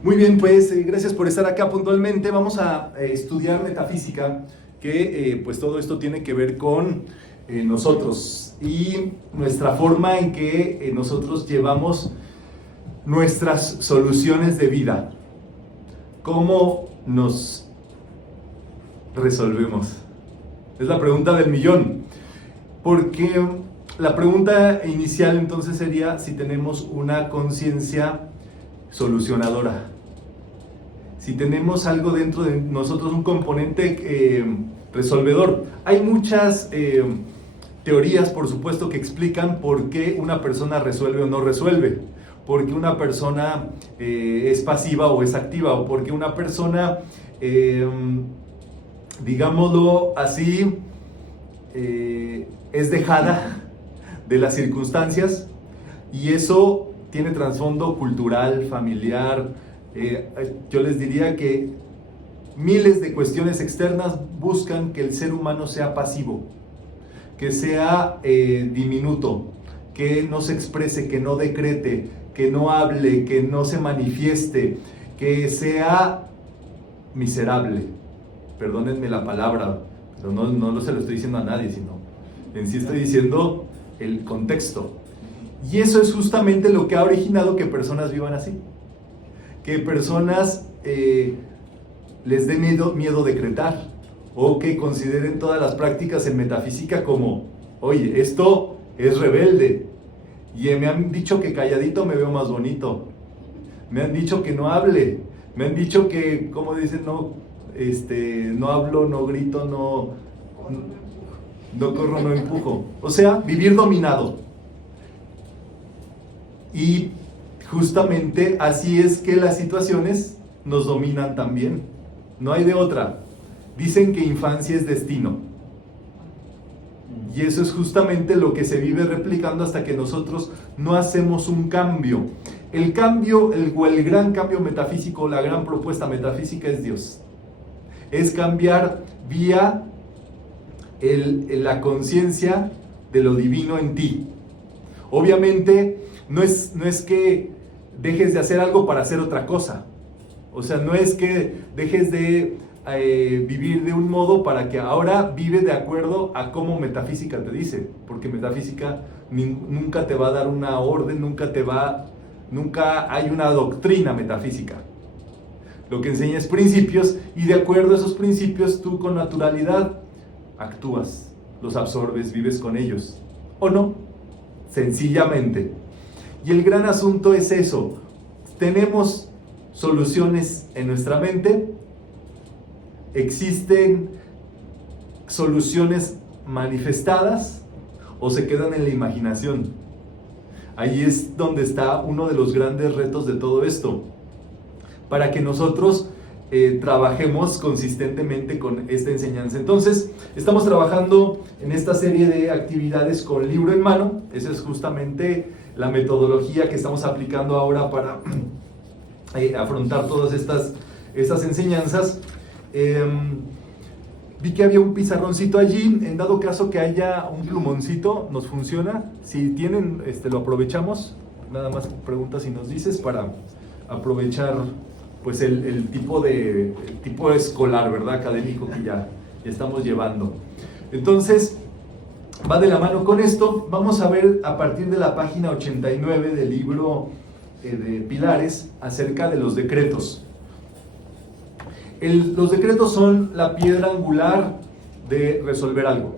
Muy bien, pues gracias por estar acá puntualmente. Vamos a estudiar metafísica, que pues todo esto tiene que ver con nosotros y nuestra forma en que nosotros llevamos nuestras soluciones de vida. ¿Cómo nos resolvemos? Es la pregunta del millón. Porque la pregunta inicial entonces sería si tenemos una conciencia solucionadora. Si tenemos algo dentro de nosotros, un componente resolvedor. Hay muchas teorías, por supuesto, que explican por qué una persona resuelve o no resuelve. Por qué una persona es pasiva o es activa. O por qué una persona, digámoslo así, es dejada de las circunstancias. Y eso tiene trasfondo cultural, familiar. Yo les diría que miles de cuestiones externas buscan que el ser humano sea pasivo, que sea diminuto, que no se exprese, que no decrete, que no hable, que no se manifieste, que sea miserable. Perdónenme la palabra, pero no se lo estoy diciendo a nadie, sino en sí estoy diciendo el contexto. Y eso es justamente lo que ha originado que personas vivan así. Que personas les dé miedo decretar, o que consideren todas las prácticas en metafísica como, oye, esto es rebelde, y me han dicho que calladito me veo más bonito, me han dicho que no hable, me han dicho que, como dicen, no hablo, no grito, no corro, no empujo. O sea, vivir dominado. Y justamente así es que las situaciones nos dominan también. No hay de otra. Dicen que infancia es destino. Y eso es justamente lo que se vive replicando hasta que nosotros no hacemos un cambio. El cambio, el gran cambio metafísico, la gran propuesta metafísica es Dios. Es cambiar vía la conciencia de lo divino en ti. Obviamente, no es que dejes de hacer algo para hacer otra cosa. O sea, no es que dejes de vivir de un modo para que ahora vive de acuerdo a cómo metafísica te dice. Porque metafísica nunca te va a dar una orden, nunca hay una doctrina metafísica. Lo que enseña es principios, y de acuerdo a esos principios tú con naturalidad actúas, los absorbes, vives con ellos. ¿O no? Sencillamente. Y el gran asunto es eso. Tenemos soluciones en nuestra mente. ¿Existen soluciones manifestadas o se quedan en la imaginación? Ahí es donde está uno de los grandes retos de todo esto. Para que nosotros trabajemos consistentemente con esta enseñanza. Entonces, estamos trabajando en esta serie de actividades con libro en mano. Esa es justamente la metodología que estamos aplicando ahora para afrontar todas estas enseñanzas. Vi que había un pizarroncito allí. En dado caso que haya un plumoncito, nos funciona. Si tienen, lo aprovechamos. Nada más preguntas y nos dices para aprovechar pues el tipo escolar, ¿verdad? Académico que ya estamos llevando. Entonces, va de la mano con esto. Vamos a ver a partir de la página 89 del libro de Pilares acerca de los decretos. Los decretos son la piedra angular de resolver algo.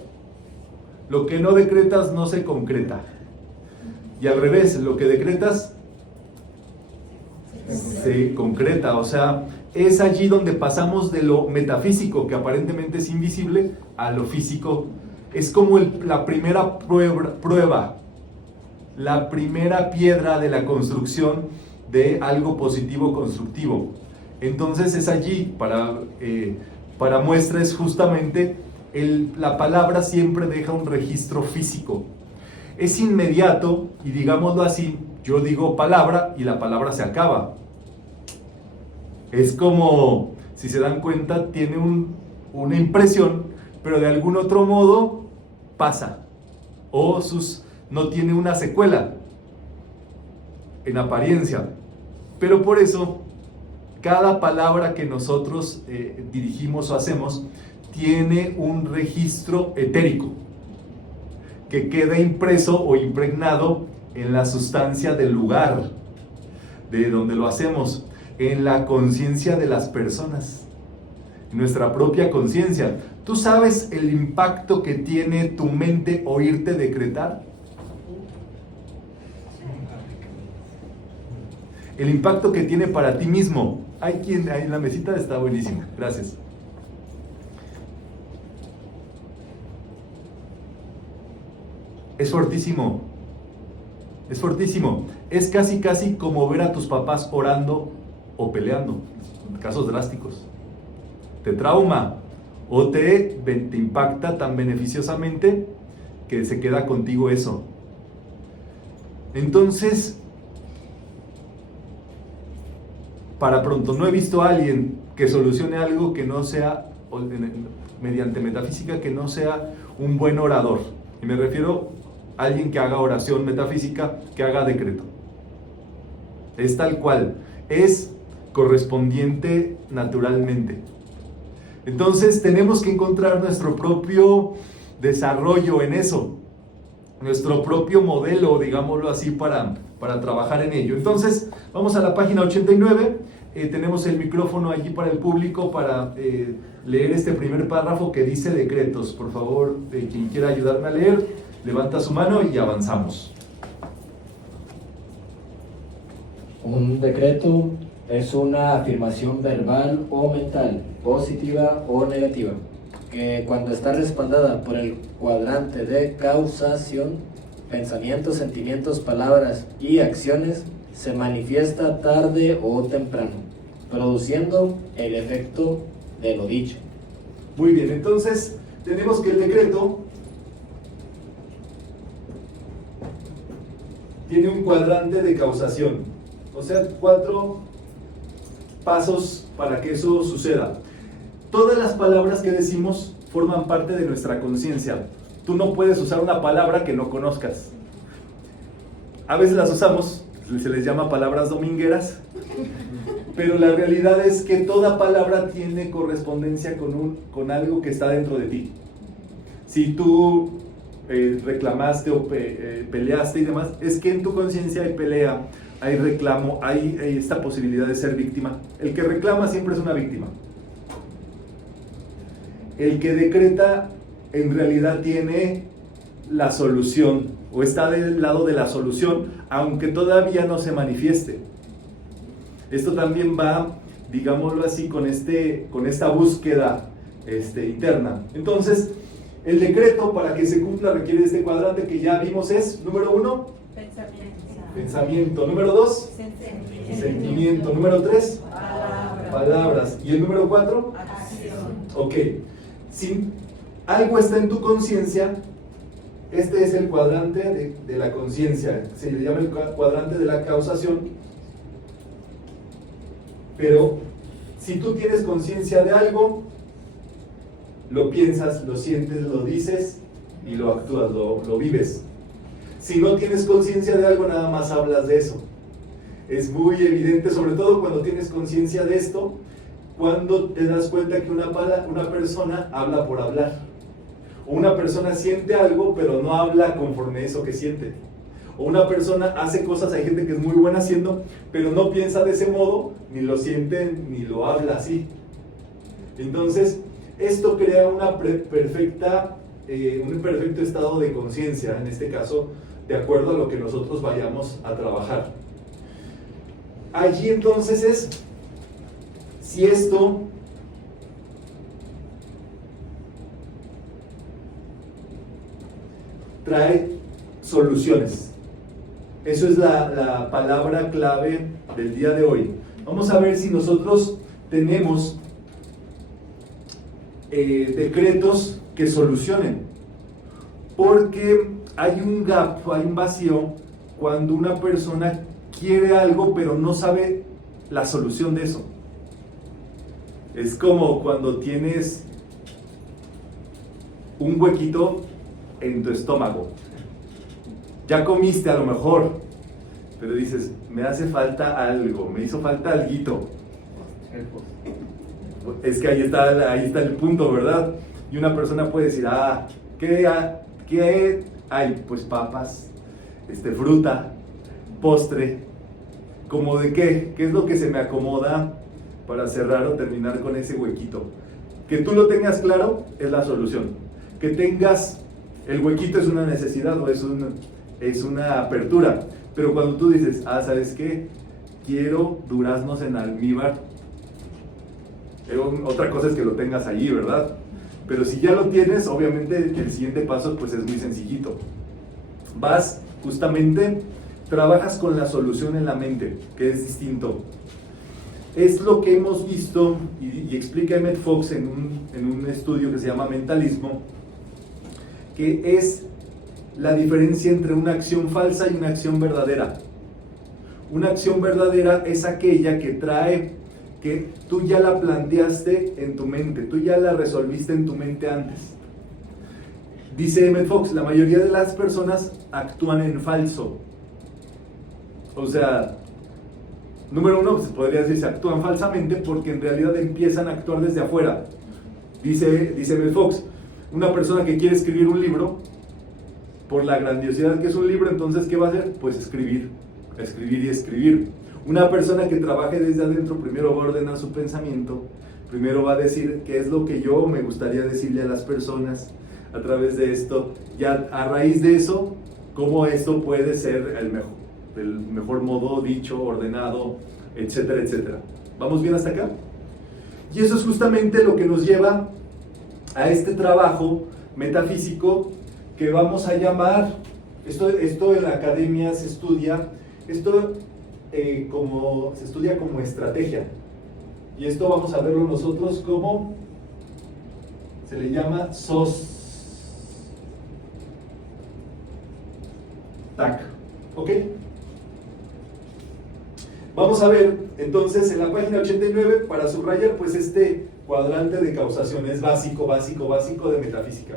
Lo que no decretas no se concreta. Y al revés, lo que decretas se concreta. O sea, es allí donde pasamos de lo metafísico, que aparentemente es invisible, a lo físico. Es como la primera prueba, la primera piedra de la construcción de algo positivo constructivo. Entonces es allí, para muestra, es justamente la palabra siempre deja un registro físico. Es inmediato, y digámoslo así, yo digo palabra y la palabra se acaba. Es como, si se dan cuenta, tiene una impresión, pero de algún otro modo pasa. O no tiene una secuela en apariencia. Pero por eso Cada palabra que nosotros dirigimos o hacemos tiene un registro etérico que queda impreso o impregnado en la sustancia del lugar de donde lo hacemos, en la conciencia de las personas, en nuestra propia conciencia. ¿Tú sabes el impacto que tiene tu mente oírte decretar? El impacto que tiene para ti mismo. Hay quien ahí en la mesita está buenísimo. Gracias. Es fortísimo. Es fortísimo. Es casi como ver a tus papás orando o peleando. Casos drásticos. Te trauma o te impacta tan beneficiosamente que se queda contigo eso. Entonces, para pronto, no he visto a alguien que solucione algo que no sea, mediante metafísica, que no sea un buen orador. Y me refiero a alguien que haga oración metafísica, que haga decreto. Es tal cual, es correspondiente naturalmente. Entonces tenemos que encontrar nuestro propio desarrollo en eso, nuestro propio modelo, digámoslo así, para trabajar en ello. Entonces, vamos a la página 89, tenemos el micrófono allí para el público para leer este primer párrafo que dice decretos. Por favor, quien quiera ayudarme a leer, levanta su mano y avanzamos. Un decreto es una afirmación verbal o mental, positiva o negativa, que cuando está respaldada por el cuadrante de causación, pensamientos, sentimientos, palabras y acciones, se manifiesta tarde o temprano, produciendo el efecto de lo dicho. Muy bien, entonces tenemos que el decreto tiene un cuadrante de causación, o sea, 4 pasos para que eso suceda. Todas las palabras que decimos forman parte de nuestra conciencia. Tú no puedes usar una palabra que no conozcas. A veces las usamos, se les llama palabras domingueras, pero la realidad es que toda palabra tiene correspondencia con algo que está dentro de ti. Si tú reclamaste o peleaste y demás, es que en tu conciencia hay pelea, hay reclamo, hay esta posibilidad de ser víctima. El que reclama siempre es una víctima. El que decreta en realidad tiene la solución o está del lado de la solución, aunque todavía no se manifieste. Esto también va, digámoslo así, con esta búsqueda interna. Entonces, el decreto para que se cumpla requiere de este cuadrante que ya vimos es, número 1, pensamiento. Número 2, sentimiento. Número 3, palabras. Y el número 4, acción. Ok. Si algo está en tu conciencia, este es el cuadrante de la conciencia. Se le llama el cuadrante de la causación. Pero si tú tienes conciencia de algo, lo piensas, lo sientes, lo dices y lo actúas, lo vives. Si no tienes conciencia de algo, nada más hablas de eso. Es muy evidente, sobre todo cuando tienes conciencia de esto, cuando te das cuenta que una persona habla por hablar. O una persona siente algo, pero no habla conforme a eso que siente. O una persona hace cosas, hay gente que es muy buena haciendo, pero no piensa de ese modo, ni lo siente, ni lo habla así. Entonces, esto crea un perfecto estado de conciencia, en este caso, de acuerdo a lo que nosotros vayamos a trabajar. Allí entonces es, si esto trae soluciones. Eso es la palabra clave del día de hoy. Vamos a ver si nosotros tenemos decretos que solucionen. Porque hay un gap, hay un vacío cuando una persona quiere algo pero no sabe la solución de eso. Es como cuando tienes un huequito en tu estómago. Ya comiste a lo mejor, pero dices, me hace falta algo, me hizo falta alguito. Es que ahí está el punto, ¿verdad? Y una persona puede decir, ¿qué hay? Pues papas, fruta, postre, ¿como de qué? ¿Qué es lo que se me acomoda para cerrar o terminar con ese huequito? Que tú lo tengas claro es la solución. Que tengas, el huequito es una necesidad o es una apertura. Pero cuando tú dices, ¿sabes qué? Quiero duraznos en almíbar. Otra cosa es que lo tengas allí, ¿verdad? Pero si ya lo tienes, obviamente el siguiente paso pues es muy sencillito. Vas justamente, trabajas con la solución en la mente, que es distinto. Es lo que hemos visto y explica Emmett Fox en un estudio que se llama Mentalismo, que es la diferencia entre una acción falsa y una acción verdadera. Una acción verdadera es aquella que tú ya la planteaste en tu mente, tú ya la resolviste en tu mente antes. Dice Emmett Fox, la mayoría de las personas actúan en falso. O sea, número uno, pues podría decirse, actúan falsamente porque en realidad empiezan a actuar desde afuera. Dice Emmett Fox, una persona que quiere escribir un libro, por la grandiosidad que es un libro, entonces, ¿qué va a hacer? Pues escribir y escribir. Una persona que trabaje desde adentro, primero va a ordenar su pensamiento, primero va a decir qué es lo que yo me gustaría decirle a las personas a través de esto, ya a raíz de eso, cómo esto puede ser el mejor modo dicho, ordenado, etcétera, etcétera. ¿Vamos bien hasta acá? Y eso es justamente lo que nos lleva a este trabajo metafísico que vamos a llamar, esto en la academia se estudia, se estudia como estrategia. Y esto vamos a verlo nosotros como, se le llama SOS-TAC. ¿Ok? Vamos a ver, entonces, en la página 89, para subrayar, pues este cuadrante de causación es básico de metafísica.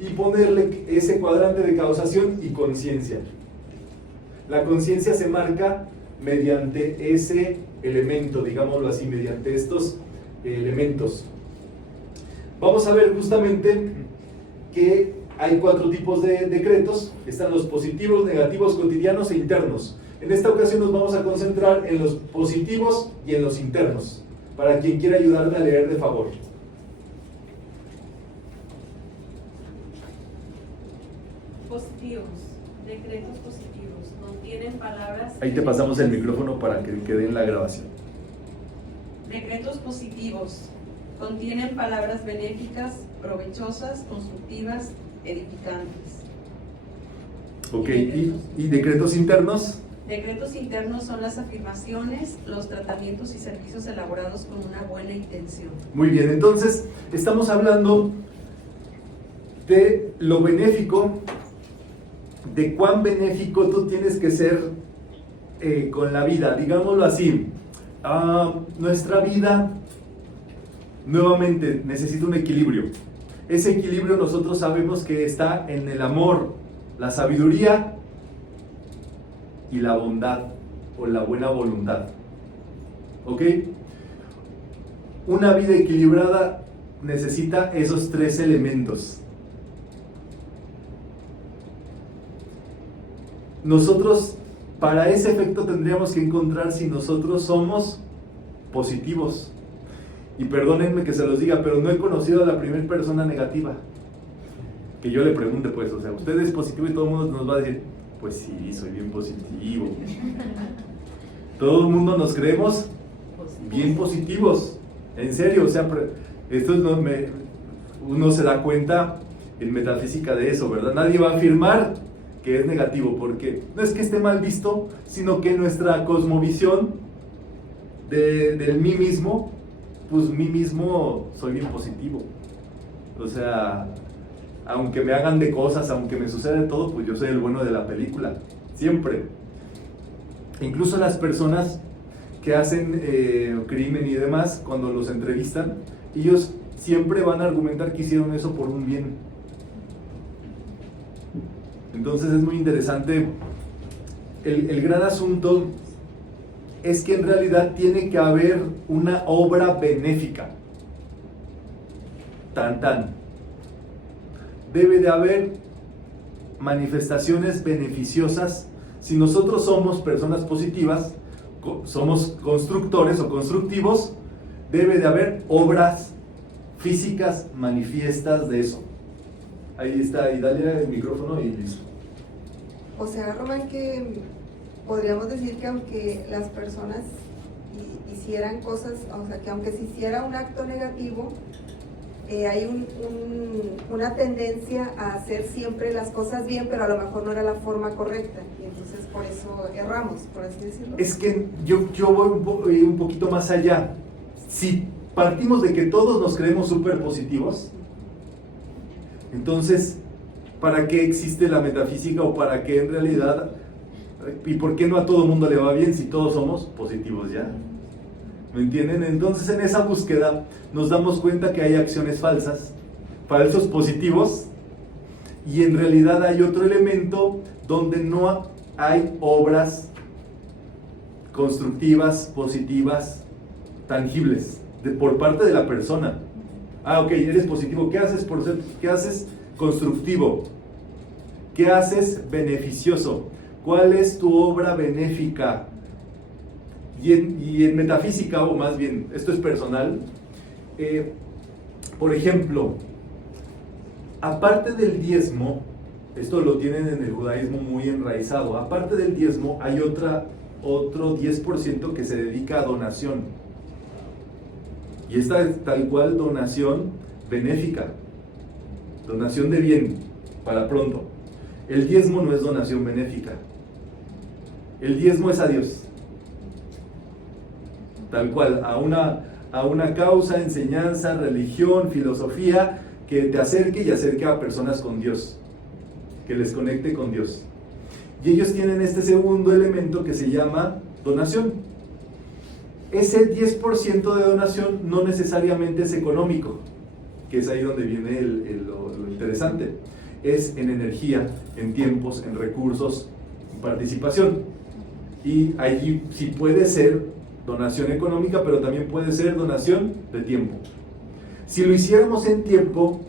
Y ponerle ese cuadrante de causación y conciencia. La conciencia se marca mediante ese elemento, digámoslo así, mediante estos elementos. Vamos a ver justamente que hay 4 tipos de decretos. Están los positivos, negativos, cotidianos e internos. En esta ocasión nos vamos a concentrar en los positivos y en los internos, para quien quiera ayudarme a leer de favor. Positivos, decretos positivos, contienen palabras... Ahí te pasamos el micrófono para que quede en la grabación. Decretos positivos, contienen palabras benéficas, provechosas, constructivas, edificantes. Ok, ¿y decretos internos? Decretos internos son las afirmaciones, los tratamientos y servicios elaborados con una buena intención. Muy bien, entonces estamos hablando de lo benéfico, de cuán benéfico tú tienes que ser con la vida, digámoslo así. Nuestra vida nuevamente necesita un equilibrio. Ese equilibrio nosotros sabemos que está en el amor, la sabiduría y la bondad o la buena voluntad. ¿Ok? Una vida equilibrada necesita esos 3 elementos. Nosotros, para ese efecto, tendríamos que encontrar si nosotros somos positivos. Y perdónenme que se los diga, pero no he conocido a la primera persona negativa que yo le pregunte, pues, o sea, usted es positivo, y todo el mundo nos va a decir, pues sí, soy bien positivo. Todo el mundo nos creemos bien positivos, en serio, o sea, esto uno se da cuenta en metafísica de eso, ¿verdad? Nadie va a afirmar que es negativo, porque no es que esté mal visto, sino que nuestra cosmovisión del mí mismo, pues mí mismo soy bien positivo. O sea, aunque me hagan de cosas, aunque me suceda de todo, pues yo soy el bueno de la película, siempre. Incluso las personas que hacen crimen y demás, cuando los entrevistan, ellos siempre van a argumentar que hicieron eso por un bien. Entonces es muy interesante. El gran asunto es que en realidad tiene que haber una obra benéfica. Tan tan. Debe de haber manifestaciones beneficiosas. Si nosotros somos personas positivas, somos constructores o constructivos, debe de haber obras físicas manifiestas de eso. Ahí está, y dale el micrófono y listo. O sea, Román, que podríamos decir que aunque las personas hicieran cosas, o sea, que aunque se hiciera un acto negativo, hay una tendencia a hacer siempre las cosas bien, pero a lo mejor no era la forma correcta, y entonces por eso erramos, por así decirlo. Es que yo voy un poquito más allá. Si partimos de que todos nos creemos súper positivos, entonces, ¿para qué existe la metafísica o para qué en realidad, y por qué no a todo mundo le va bien si todos somos positivos ya? ¿Me entienden? Entonces en esa búsqueda nos damos cuenta que hay acciones falsas, falsos positivos, y en realidad hay otro elemento donde no hay obras constructivas, positivas, tangibles, por parte de la persona. Ah, ok, eres positivo. ¿Qué haces por ser? ¿Qué haces constructivo? ¿Qué haces beneficioso? ¿Cuál es tu obra benéfica? Y en metafísica, o más bien, esto es personal, por ejemplo, aparte del diezmo, esto lo tienen en el judaísmo muy enraizado, aparte del diezmo hay otro 10% que se dedica a donación. Y esta es tal cual donación benéfica, donación de bien, para pronto. El diezmo no es donación benéfica, el diezmo es a Dios. Tal cual, a una causa, enseñanza, religión, filosofía que te acerque y acerque a personas con Dios, que les conecte con Dios. Y ellos tienen este segundo elemento que se llama donación. Ese 10% de donación no necesariamente es económico, que es ahí donde viene lo interesante. Es en energía, en tiempos, en recursos, en participación. Y allí sí puede ser donación económica, pero también puede ser donación de tiempo. Si lo hiciéramos en tiempo,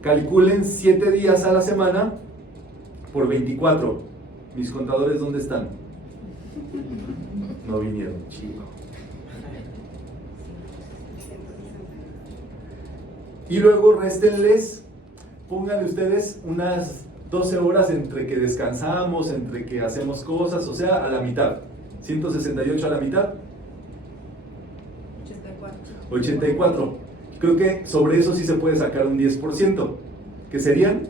calculen 7 días a la semana por 24. Mis contadores, ¿dónde están? No vinieron, chico. Y luego réstenles, pónganle ustedes unas 12 horas entre que descansamos, entre que hacemos cosas, o sea, a la mitad. 168 a la mitad. 84. Creo que sobre eso sí se puede sacar un 10%, que serían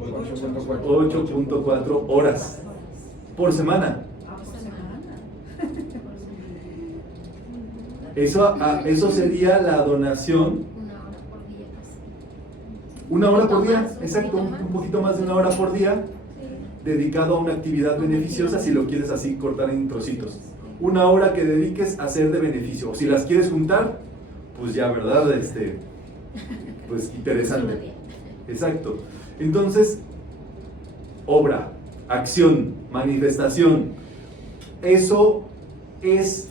8.4 horas por semana. Eso sería la donación. 1 hora por día, exacto, un poquito más de 1 hora por día, dedicado a una actividad beneficiosa, si lo quieres así cortar en trocitos. 1 hora que dediques a ser de beneficio. O si las quieres juntar, pues ya, ¿verdad? Pues interesante. Exacto. Entonces, obra, acción, manifestación. Eso es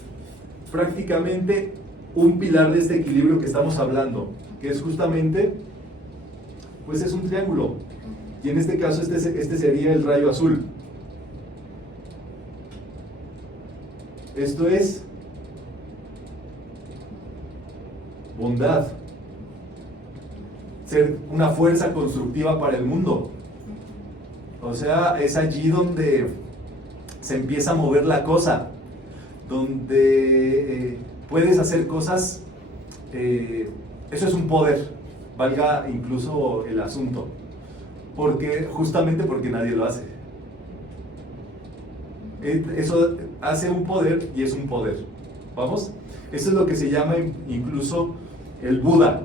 prácticamente un pilar de este equilibrio que estamos hablando, que es justamente, pues es un triángulo. Y en este caso este sería el rayo azul. Esto es bondad, ser una fuerza constructiva para el mundo. O sea, es allí donde se empieza a mover la cosa, donde puedes hacer cosas, eso es un poder, valga incluso el asunto, justamente porque nadie lo hace. Eso hace un poder y es un poder. ¿Vamos? Eso es lo que se llama incluso el Buda.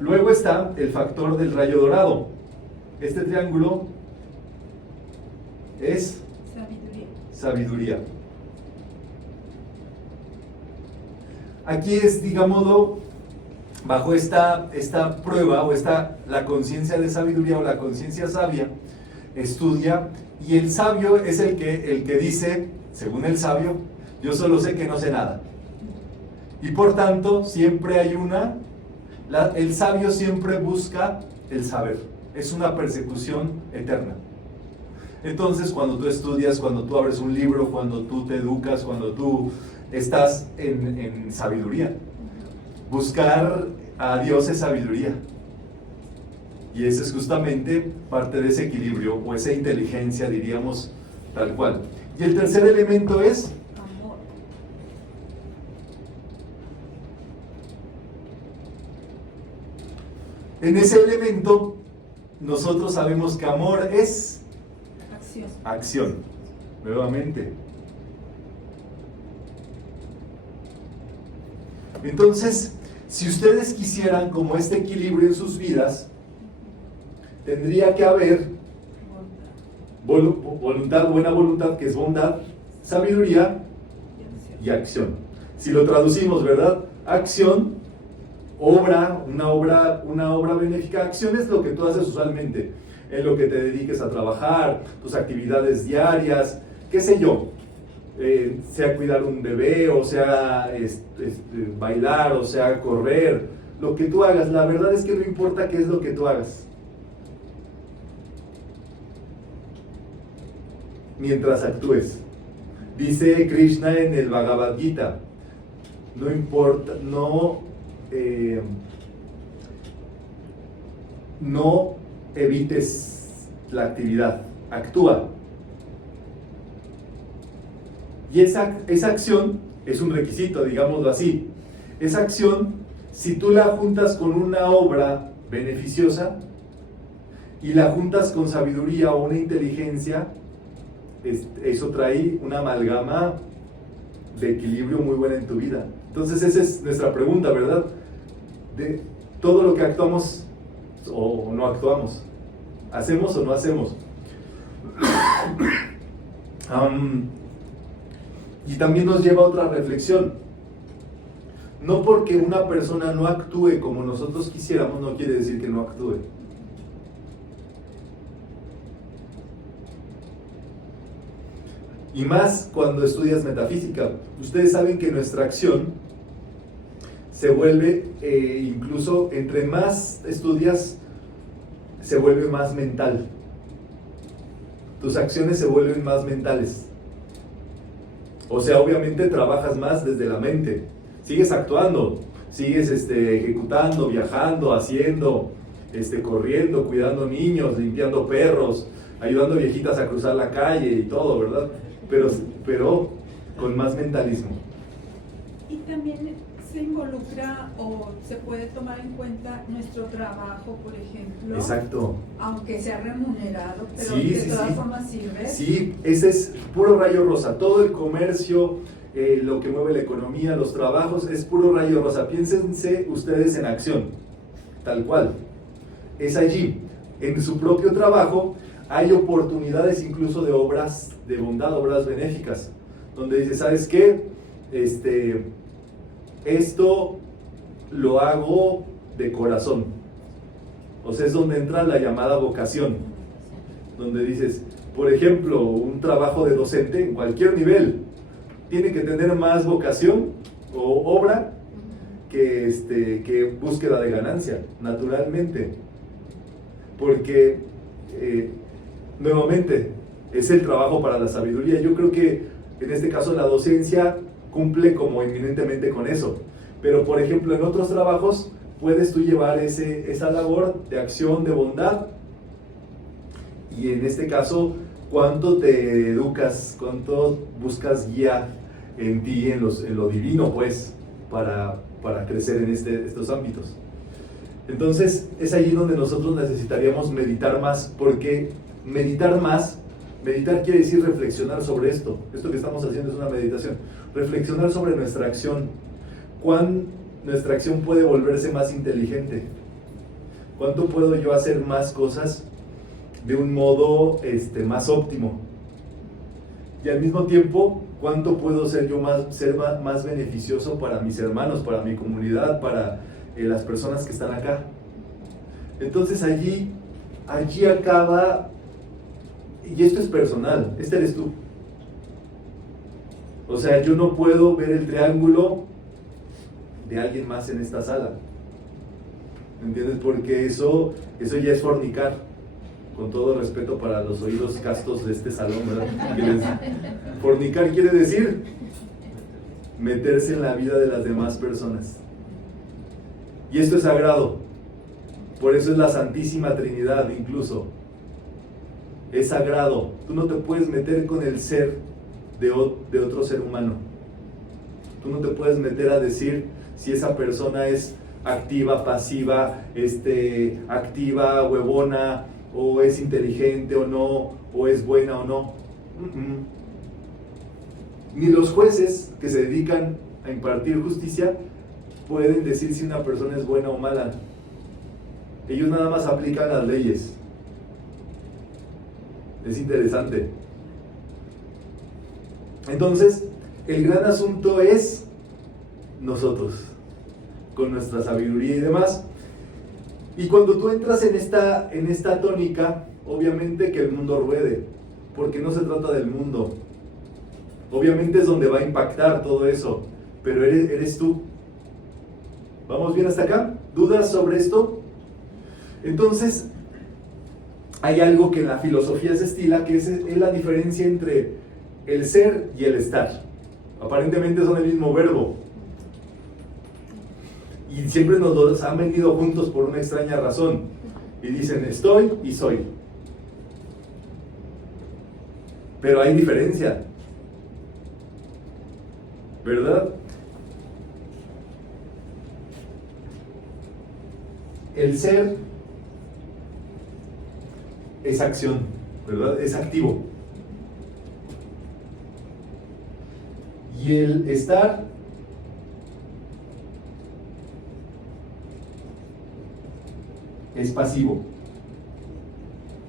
Luego está el factor del rayo dorado. Este triángulo es sabiduría. Aquí es, digámoslo, bajo esta prueba o la conciencia de sabiduría o la conciencia sabia, estudia Y el sabio es el que dice, según el sabio, yo solo sé que no sé nada. Y por tanto, siempre hay el sabio siempre busca el saber. Es una persecución eterna. Entonces, cuando tú estudias, cuando tú abres un libro, cuando tú te educas, cuando tú estás en sabiduría, buscar a Dios es sabiduría. Y ese es justamente parte de ese equilibrio, o esa inteligencia, diríamos, tal cual. Y el tercer elemento es Amor. en ese elemento, nosotros sabemos que amor es Acción. acción. Nuevamente. Entonces, si ustedes quisieran como este equilibrio en sus vidas, tendría que haber voluntad, buena voluntad, que es bondad, sabiduría y acción. Si lo traducimos, ¿verdad? Acción, obra, una obra benéfica. Acción es lo que tú haces usualmente, en lo que te dediques a trabajar, tus actividades diarias, qué sé yo, sea cuidar un bebé, o sea bailar, o sea correr, lo que tú hagas. La verdad es que no importa qué es lo que tú hagas, mientras actúes. Dice Krishna en el Bhagavad Gita, no importa, no evites la actividad, actúa. Y esa acción es un requisito, digámoslo así. Esa acción, si tú la juntas con una obra beneficiosa y la juntas con sabiduría o una inteligencia, eso trae una amalgama de equilibrio muy buena en tu vida. Entonces esa es nuestra pregunta, ¿verdad? De todo lo que actuamos o no actuamos, ¿hacemos o no hacemos? Y también nos lleva a otra reflexión. No porque una persona no actúe como nosotros quisiéramos, no quiere decir que no actúe. Y más cuando estudias metafísica. Ustedes saben que nuestra acción se vuelve, incluso entre más estudias, se vuelve más mental. Tus acciones se vuelven más mentales. O sea, obviamente trabajas más desde la mente. Sigues actuando, sigues ejecutando, viajando, haciendo, corriendo, cuidando niños, limpiando perros, ayudando viejitas a cruzar la calle y todo, ¿verdad? Pero con más mentalismo. Y también se involucra o se puede tomar en cuenta nuestro trabajo, por ejemplo. Exacto. Aunque sea remunerado, pero Sí, de sí, todas sí. formas sirve. Sí, ese es puro rayo rosa. Todo el comercio, lo que mueve la economía, los trabajos, es puro rayo rosa. Piénsense ustedes en acción, tal cual. Es allí, en su propio trabajo, hay oportunidades incluso de obras de bondad, obras benéficas, donde dice, ¿sabes qué? Esto lo hago de corazón. O sea, es donde entra la llamada vocación, donde dices, por ejemplo, un trabajo de docente en cualquier nivel tiene que tener más vocación o obra que búsqueda de ganancia, naturalmente, porque nuevamente es el trabajo para la sabiduría. Yo creo que en este caso la docencia cumple como eminentemente con eso, pero por ejemplo en otros trabajos puedes tú llevar esa labor de acción, de bondad, y en este caso cuánto te educas, cuánto buscas guía en ti, en lo divino, pues, para crecer en estos ámbitos. Entonces es allí donde nosotros necesitaríamos meditar más, porque meditar quiere decir reflexionar sobre esto que estamos haciendo es una meditación, reflexionar sobre nuestra acción, nuestra acción puede volverse más inteligente, cuánto puedo yo hacer más cosas de un modo más óptimo, y al mismo tiempo cuánto puedo ser más beneficioso para mis hermanos, para mi comunidad, para las personas que están acá. Entonces allí acaba y esto es personal, este eres tú. O sea, yo no puedo ver el triángulo de alguien más en esta sala. ¿Entiendes? Porque eso ya es fornicar. Con todo respeto para los oídos castos de este salón, ¿verdad? Fornicar quiere decir meterse en la vida de las demás personas. Y esto es sagrado. Por eso es la Santísima Trinidad incluso. Es sagrado. Tú no te puedes meter con el ser de otro ser humano. Tú no te puedes meter a decir si esa persona es activa, pasiva, activa, huevona, o es inteligente o no, o es buena o no. Ni los jueces que se dedican a impartir justicia pueden decir si una persona es buena o mala. Ellos nada más aplican las leyes. Es interesante. Entonces, el gran asunto es nosotros, con nuestra sabiduría y demás. Y cuando tú entras en esta tónica, obviamente que el mundo ruede, porque no se trata del mundo. Obviamente es donde va a impactar todo eso, pero eres tú. ¿Vamos bien hasta acá? ¿Dudas sobre esto? Entonces, hay algo que en la filosofía se estila, que es la diferencia entre el ser y el estar. Aparentemente son el mismo verbo. Y siempre nos los han vendido juntos por una extraña razón. Y dicen, estoy y soy. Pero hay diferencia. ¿Verdad? El ser es acción, ¿verdad? Es activo. Y el estar es pasivo.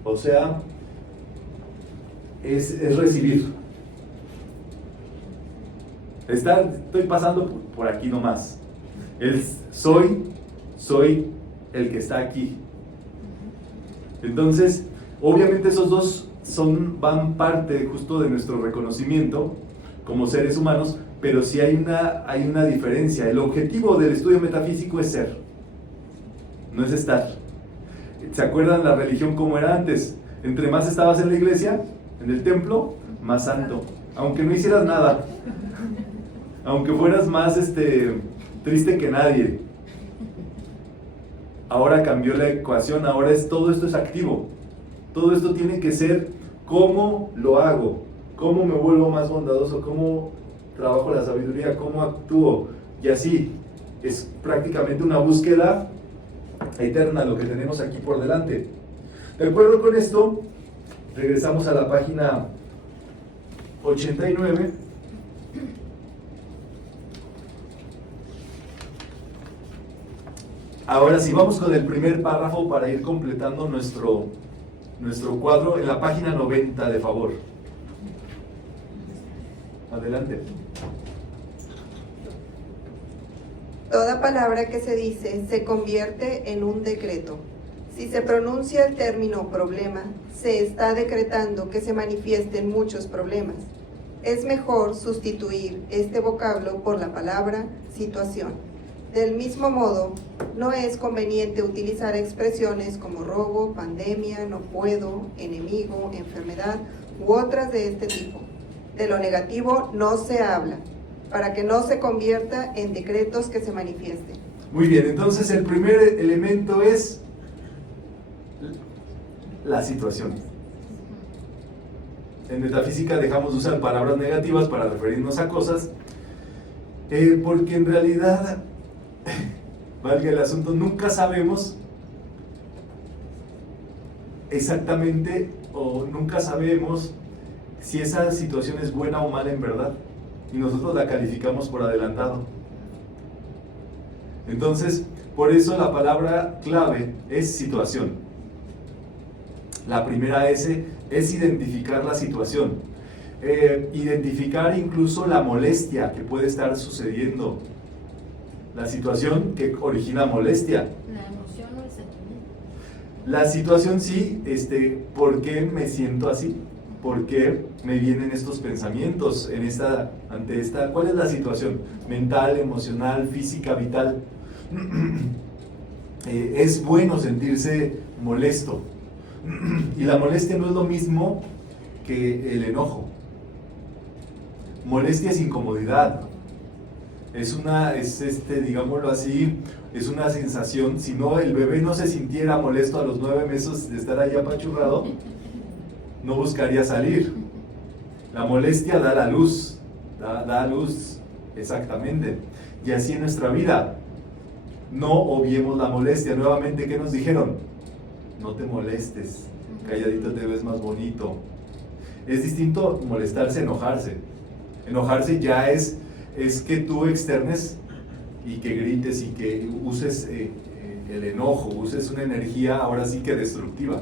O sea, es recibir. Estoy pasando por aquí nomás. Soy el que está aquí. Entonces, obviamente esos dos van parte justo de nuestro reconocimiento como seres humanos, pero sí hay una diferencia. El objetivo del estudio metafísico es ser, no es estar. ¿Se acuerdan la religión como era antes? Entre más estabas en la iglesia, en el templo, más santo. Aunque no hicieras nada, aunque fueras más triste que nadie. Ahora cambió la ecuación, ahora todo esto es activo. Todo esto tiene que ser cómo lo hago, cómo me vuelvo más bondadoso, cómo trabajo la sabiduría, cómo actúo. Y así, es prácticamente una búsqueda eterna lo que tenemos aquí por delante. De acuerdo con esto, regresamos a la página 89. Ahora sí, vamos con el primer párrafo para ir completando nuestro cuadro en la página 90, de favor. Adelante. Toda palabra que se dice se convierte en un decreto. Si se pronuncia el término problema, se está decretando que se manifiesten muchos problemas. Es mejor sustituir este vocablo por la palabra situación. Del mismo modo, no es conveniente utilizar expresiones como robo, pandemia, no puedo, enemigo, enfermedad u otras de este tipo. De lo negativo no se habla, para que no se convierta en decretos que se manifiesten. Muy bien, entonces el primer elemento es la situación. En metafísica dejamos de usar palabras negativas para referirnos a cosas, porque en realidad, valga el asunto, nunca sabemos exactamente o nunca sabemos si esa situación es buena o mala en verdad, y nosotros la calificamos por adelantado. Entonces, por eso la palabra clave es situación. La primera S es identificar la situación, identificar incluso la molestia que puede estar sucediendo, la situación que origina molestia. La emoción o el sentimiento. La situación sí, ¿por qué me siento así? ¿Por qué me vienen estos pensamientos ante esta? ¿Cuál es la situación? Mental, emocional, física, vital. Es bueno sentirse molesto. Y la molestia no es lo mismo que el enojo. Molestia es incomodidad. Digámoslo así, es una sensación. Si no, el bebé no se sintiera molesto a los 9 meses de estar ahí apachurrado, no buscaría salir. La molestia da la luz, da luz, exactamente. Y así en nuestra vida. No obviemos la molestia. Nuevamente, ¿qué nos dijeron? No te molestes, calladito te ves más bonito. Es distinto molestarse, enojarse. Enojarse ya es que tú externes y que grites y que uses el enojo, uses una energía ahora sí que destructiva.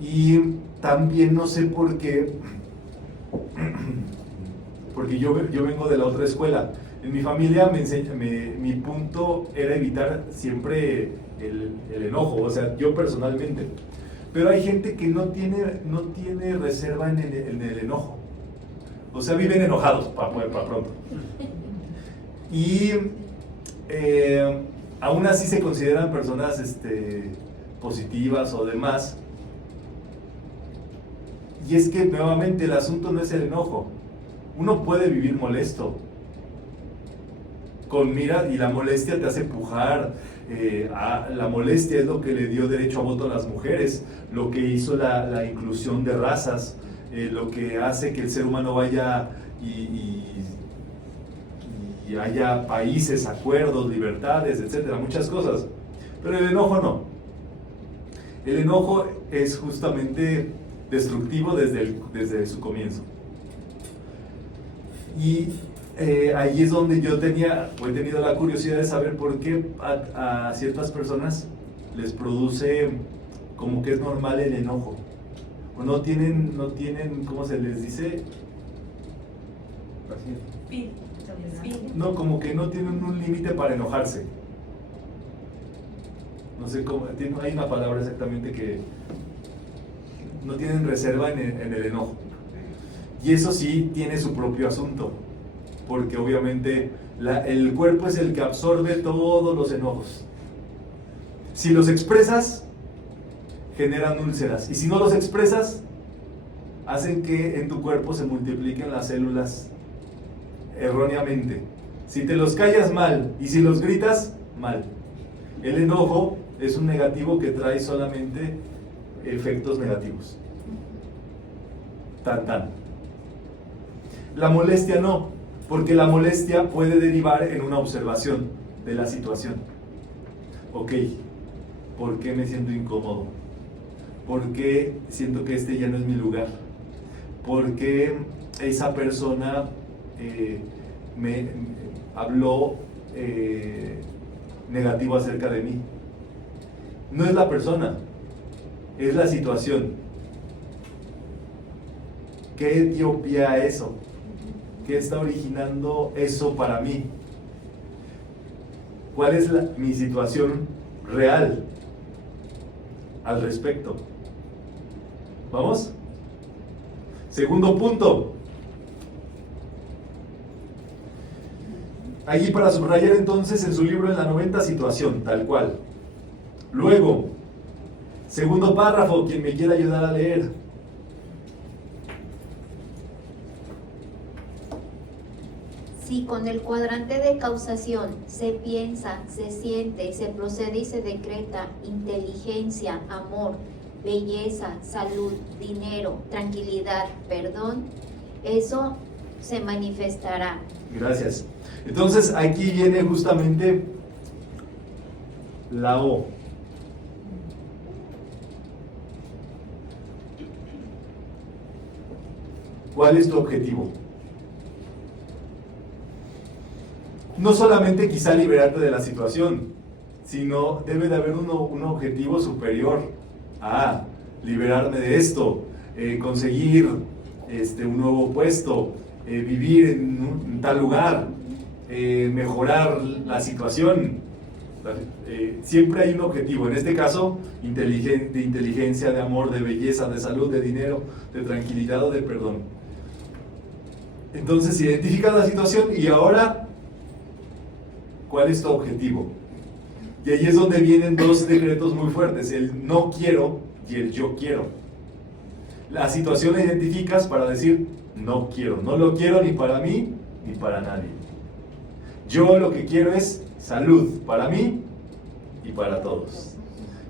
Y también no sé por qué, porque yo vengo de la otra escuela. En mi familia mi punto era evitar siempre el enojo, o sea, yo personalmente. Pero hay gente que no tiene reserva en el enojo. O sea, viven enojados, para pronto. Y aún así se consideran personas positivas o demás. Y es que nuevamente el asunto no es el enojo. Uno puede vivir molesto. Y la molestia te hace pujar. La molestia es lo que le dio derecho a voto a las mujeres, lo que hizo la inclusión de razas, lo que hace que el ser humano vaya y haya países, acuerdos, libertades, etcétera, muchas cosas. Pero el enojo no. El enojo es justamente destructivo desde su comienzo. Y ahí es donde he tenido la curiosidad de saber por qué a ciertas personas les produce como que es normal el enojo. O no tienen, ¿cómo se les dice? No, como que no tienen un límite para enojarse. No sé cómo, hay una palabra exactamente que no tienen reserva en el enojo. Y eso sí tiene su propio asunto, porque obviamente el cuerpo es el que absorbe todos los enojos. Si los expresas, generan úlceras, y si no los expresas, hacen que en tu cuerpo se multipliquen las células erróneamente. Si te los callas, mal, y si los gritas, mal. El enojo es un negativo que trae solamente efectos negativos. Tan. La molestia no, porque la molestia puede derivar en una observación de la situación. Ok, ¿por qué me siento incómodo? ¿Por qué siento que ya no es mi lugar? ¿Por qué esa persona me habló negativo acerca de mí? No es la persona, es la situación. ¿Qué dio pie a eso? ¿Qué está originando eso para mí? ¿Cuál es mi situación real al respecto? ¿Vamos? Segundo punto. Allí para subrayar entonces en su libro en la 90 situación, tal cual. Luego, segundo párrafo, quien me quiera ayudar a leer. Si con el cuadrante de causación se piensa, se siente, se procede y se decreta inteligencia, amor, belleza, salud, dinero, tranquilidad, perdón, eso se manifestará. Gracias. Entonces aquí viene justamente la O. ¿Cuál es tu objetivo? No solamente quizá liberarte de la situación, sino debe de haber un objetivo superior a liberarme de esto, conseguir un nuevo puesto, vivir en tal lugar, mejorar la situación. Siempre hay un objetivo, en este caso, de inteligencia, de amor, de belleza, de salud, de dinero, de tranquilidad o de perdón. Entonces, identificas la situación y ahora, ¿cuál es tu objetivo? Y ahí es donde vienen dos decretos muy fuertes, el no quiero y el yo quiero. La situación la identificas para decir no quiero, no lo quiero ni para mí ni para nadie. Yo lo que quiero es salud para mí y para todos.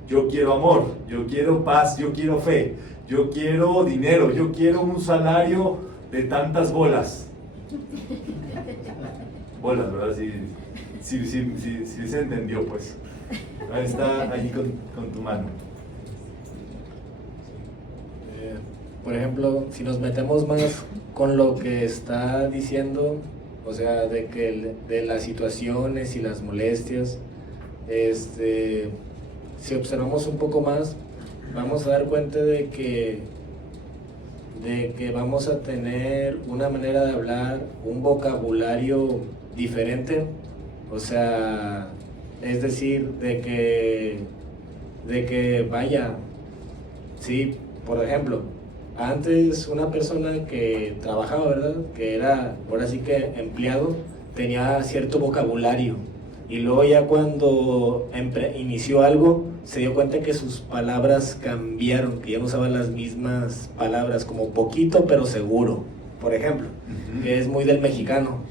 Yo quiero amor, yo quiero paz, yo quiero fe, yo quiero dinero, yo quiero un salario de tantas bolas. Bolas, ¿verdad? Sí se entendió, pues. Ahí está, ahí con tu mano. Por ejemplo, si nos metemos más con lo que está diciendo, o sea, de las situaciones y las molestias, si observamos un poco más, vamos a dar cuenta de que vamos a tener una manera de hablar, un vocabulario diferente, o sea, es decir, de que vaya, sí, por ejemplo, antes una persona que trabajaba, ¿verdad?, que era, ahora sí que empleado, tenía cierto vocabulario, y luego ya cuando inició algo, se dio cuenta que sus palabras cambiaron, que ya no usaban las mismas palabras, como poquito pero seguro, por ejemplo, que es muy del mexicano,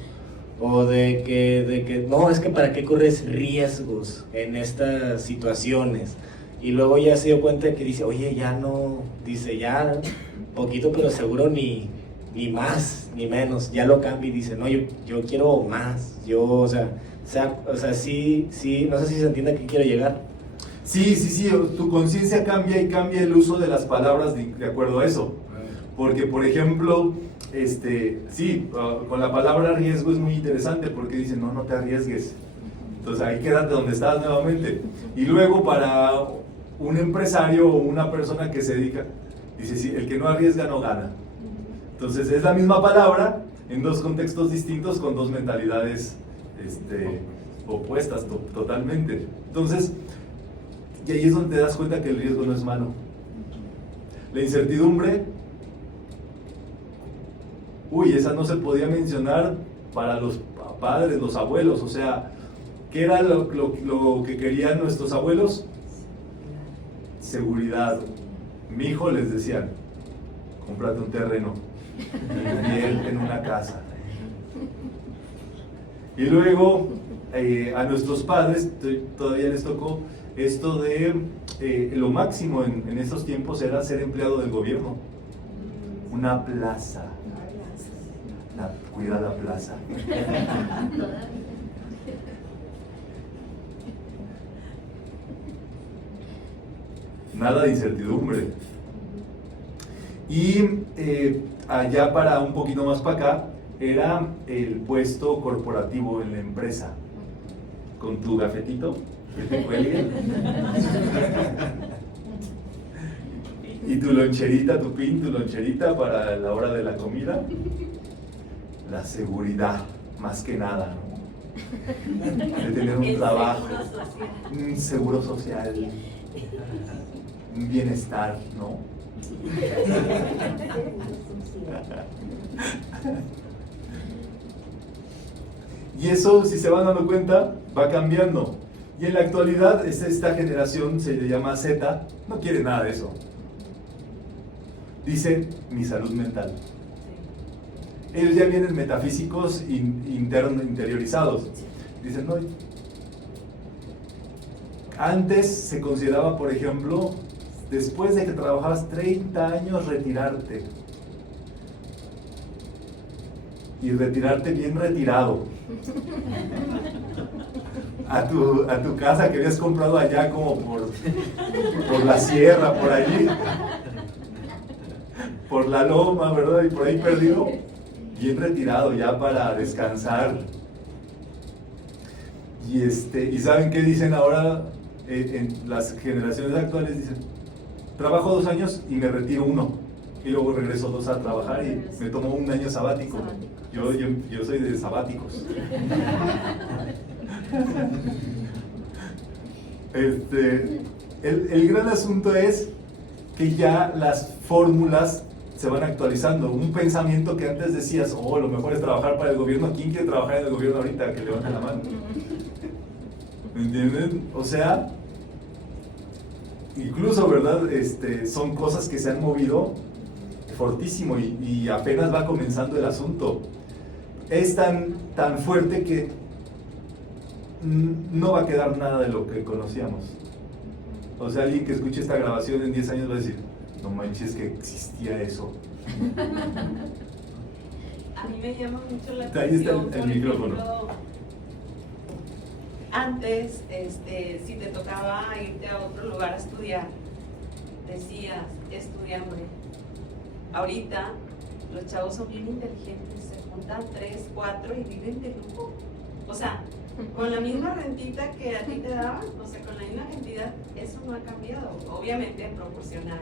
o de que no, es que para qué corres riesgos en estas situaciones, y luego ya se dio cuenta que dice, oye, ya no, dice, ya poquito pero seguro ni más ni menos, ya lo cambia y dice, no, yo quiero más, o sea, sí, no sé si se entiende a qué quiero llegar. Sí, tu conciencia cambia y cambia el uso de las palabras de acuerdo a eso. Porque, por ejemplo, con la palabra riesgo es muy interesante porque dicen, no te arriesgues. Entonces ahí quédate donde estás nuevamente. Y luego para un empresario o una persona que se dedica, dice, sí, el que no arriesga no gana. Entonces es la misma palabra en dos contextos distintos con dos mentalidades opuestas totalmente. Entonces, y ahí es donde te das cuenta que el riesgo no es malo. La incertidumbre, esa no se podía mencionar para los padres, los abuelos, o sea, ¿qué era lo que querían nuestros abuelos? Seguridad. Mi hijo les decían, cómprate un terreno, invierte en una casa. Y luego a nuestros padres todavía les tocó esto de lo máximo en estos tiempos era ser empleado del gobierno. Una plaza. Cuida la plaza. Nada de incertidumbre. Y allá para un poquito más para acá era el puesto corporativo en la empresa, con tu gafetito que te cuelgue y tu loncherita, tu loncherita para la hora de la comida. La seguridad, más que nada, ¿no? De tener un trabajo, un seguro social, un bienestar, ¿no? Y eso, si se van dando cuenta, va cambiando. Y en la actualidad, esta generación, se le llama Z, no quiere nada de eso. Dice, mi salud mental. Ellos ya vienen metafísicos interiorizados. Dicen, no. Antes se consideraba, por ejemplo, después de que trabajabas 30 años, retirarte. Y retirarte bien retirado. A tu casa que habías comprado allá como por la sierra, por allí. Por la loma, ¿verdad? Y por ahí perdido. Bien retirado ya para descansar. Y ¿saben qué dicen ahora en las generaciones actuales? Dicen, trabajo 2 años y me retiro 1 y luego regreso 2 a trabajar y me tomo un año sabático. Yo soy de sabáticos. El gran asunto es que ya las fórmulas se van actualizando. Un pensamiento que antes decías, oh, lo mejor es trabajar para el gobierno. ¿Quién quiere trabajar en el gobierno ahorita? Que levante la mano. ¿Me entienden? O sea, incluso, ¿verdad? Son cosas que se han movido fortísimo y apenas va comenzando el asunto. Es tan fuerte que no va a quedar nada de lo que conocíamos. O sea, alguien que escuche esta grabación en 10 años va a decir, no manches que existía eso. A mí me llama mucho la Ahí está atención, el por micrófono. ejemplo, antes, si te tocaba irte a otro lugar a estudiar, decías, estudiambre. Ahorita, los chavos son bien inteligentes, se juntan 3, 4 y viven de lujo. O sea, con la misma rentita que a ti te daban, o sea, con la misma cantidad, eso no ha cambiado. Obviamente proporcional,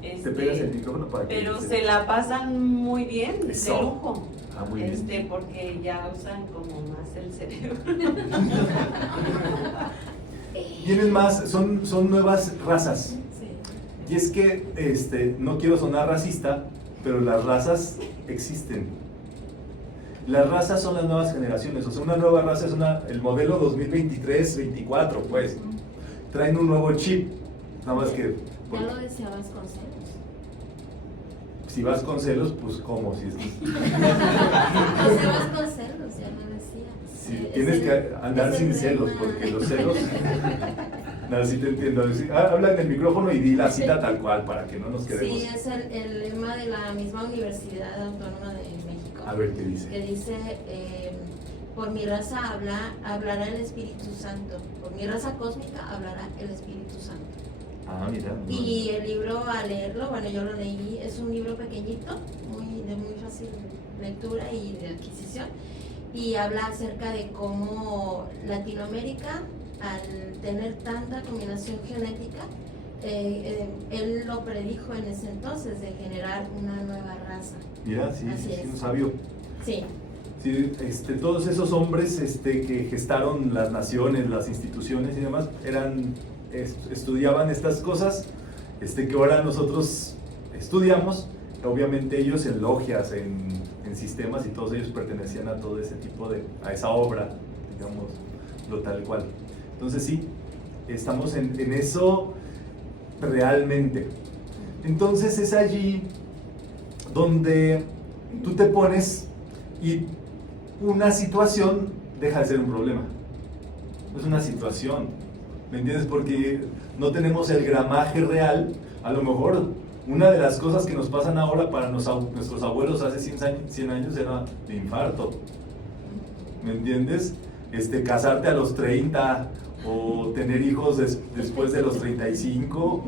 Te pegas el micrófono para que... pero se la pasan muy bien, Eso. de lujo. Ah, muy bien. Porque ya usan como más el cerebro. Vienen más, son nuevas razas. Sí. Y es que, no quiero sonar racista, pero las razas existen. Las razas son las nuevas generaciones, o sea, una nueva raza es el modelo 2023-24, pues. Traen un nuevo chip, nada más que... Ya lo deseabas con celos. Si vas con celos, pues ¿cómo? Si Deseabas con celos, ya lo decía. si tienes que andar es sin el celos, lema. porque los celos... Nada, sí te entiendo. Habla en el micrófono y di la cita tal cual, para que no nos quedemos. Sí, es el lema de la misma Universidad Autónoma de México. A ver, ¿qué dice? Que dice, por mi raza hablará el Espíritu Santo. Por mi raza cósmica hablará el Espíritu Santo. Ah, mira. Y el libro, al leerlo, bueno, yo lo leí, es un libro pequeñito, de muy fácil lectura y de adquisición, y habla acerca de cómo Latinoamérica, al tener tanta combinación genética, él lo predijo en ese entonces, de generar una nueva raza. Mira, sí, Así sí, es. un sabio. Sí. Sí, todos esos hombres que gestaron las naciones, las instituciones y demás, estudiaban estas cosas que ahora nosotros estudiamos. Obviamente ellos en logias, en sistemas, y todos ellos pertenecían a todo ese tipo a esa obra, digamos, lo tal cual. Entonces sí, estamos en eso realmente. Entonces es allí donde tú te pones y una situación deja de ser un problema. Es una situación, ¿me entiendes? Porque no tenemos el gramaje real. A lo mejor una de las cosas que nos pasan ahora para nuestros abuelos hace 100 años era de infarto, ¿me entiendes? Casarte a los 30 o tener hijos después de los 35,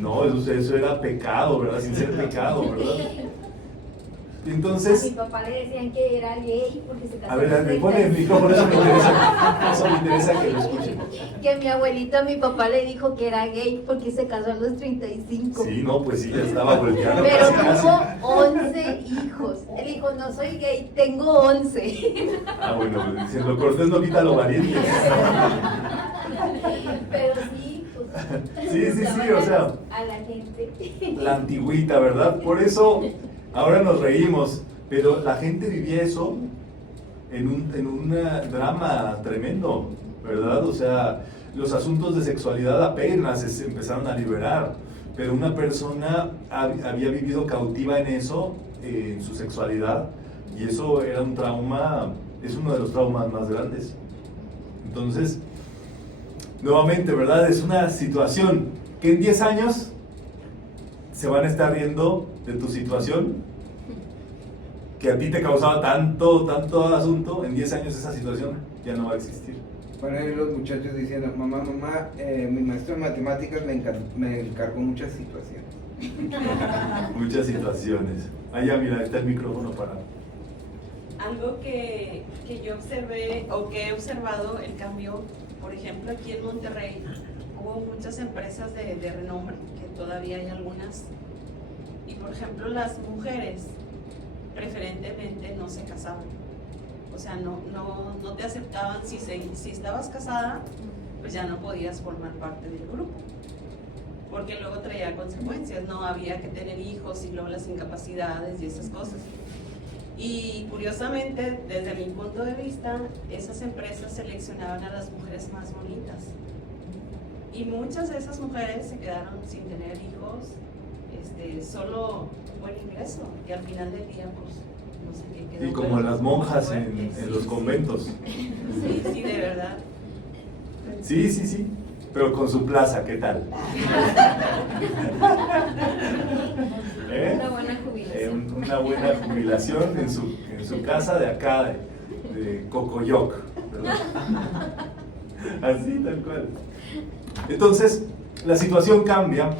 no, eso era pecado, ¿verdad? Sin ser pecado, ¿verdad? Entonces... A mi papá le decían que era gay porque se casó. A ver, a los me pone el 35. micrófono, eso me interesa que lo escuchen. Que mi abuelito a mi papá le dijo que era gay porque se casó a los 35. Sí, no, pues sí, ya estaba volteando. Pero casi. tuvo 11 hijos. Él dijo, no soy gay, tengo 11. Ah, bueno, si lo cortés no quita lo valiente. Pero sí, pues. Sí, o sea, A la gente. la antigüita, ¿verdad? Por eso ahora nos reímos, pero la gente vivía eso en un drama tremendo, ¿verdad? O sea, los asuntos de sexualidad apenas se empezaron a liberar, pero una persona había vivido cautiva en eso, en su sexualidad, y eso era un trauma, es uno de los traumas más grandes. Entonces, nuevamente, ¿verdad? Es una situación que en 10 años se van a estar riendo de tu situación, que a ti te causaba tanto asunto. En 10 años esa situación ya no va a existir. Van a ir los muchachos diciendo, mamá, mi maestro de matemáticas me encargó muchas situaciones. Muchas situaciones. Allá, mira, está el micrófono para... Algo que yo observé o que he observado el cambio, por ejemplo, aquí en Monterrey hubo muchas empresas de renombre, que todavía hay algunas, y por ejemplo las mujeres preferentemente no se casaban, o sea, no te aceptaban si estabas casada, pues ya no podías formar parte del grupo, porque luego traía consecuencias, no había que tener hijos y luego las incapacidades y esas cosas. Y curiosamente, desde mi punto de vista, esas empresas seleccionaban a las mujeres más bonitas. Y muchas de esas mujeres se quedaron sin tener hijos, solo un buen ingreso. Y al final del día, pues, no sé qué quedó. Y como pero las monjas fuerte. en los conventos. Sí, sí, de verdad. Sí, sí, sí. Pero con su plaza, ¿qué tal? ¿Eh? Una buena jubilación. Una buena jubilación en su casa de acá, de Cocoyoc, ¿verdad? Así, tal cual. Entonces, la situación cambia,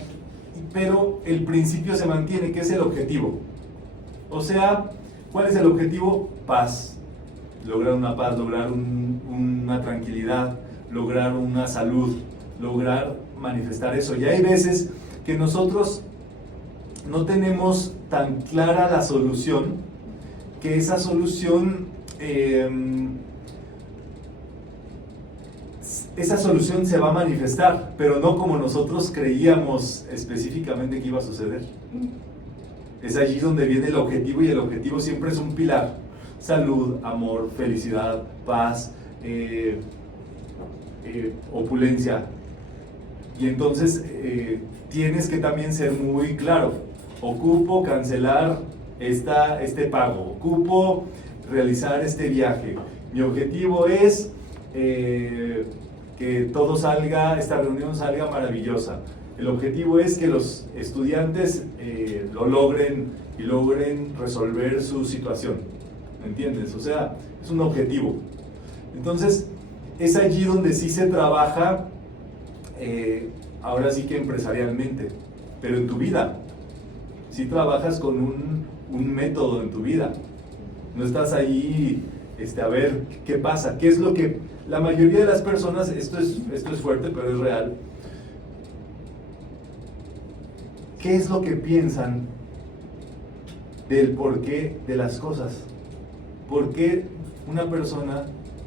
pero el principio se mantiene, que es el objetivo. O sea, ¿cuál es el objetivo? Paz. Lograr una paz, lograr una tranquilidad, lograr una salud, lograr manifestar eso. Y hay veces que nosotros no tenemos tan clara la solución, que esa solución se va a manifestar, pero no como nosotros creíamos específicamente que iba a suceder. Es allí donde viene el objetivo, y el objetivo siempre es un pilar: salud, amor, felicidad, paz, opulencia. Y entonces tienes que también ser muy claro: ocupo cancelar este pago, ocupo realizar este viaje, mi objetivo es que todo salga, esta reunión salga maravillosa. El objetivo es que los estudiantes lo logren y logren resolver su situación. ¿Me entiendes? O sea, es un objetivo. Entonces, es allí donde sí se trabaja, ahora sí que empresarialmente, pero en tu vida. Sí trabajas con un método en tu vida. No estás ahí a ver qué pasa, qué es lo que la mayoría de las personas, esto es fuerte, pero es real. ¿Qué es lo que piensan del porqué de las cosas? ¿Por qué una persona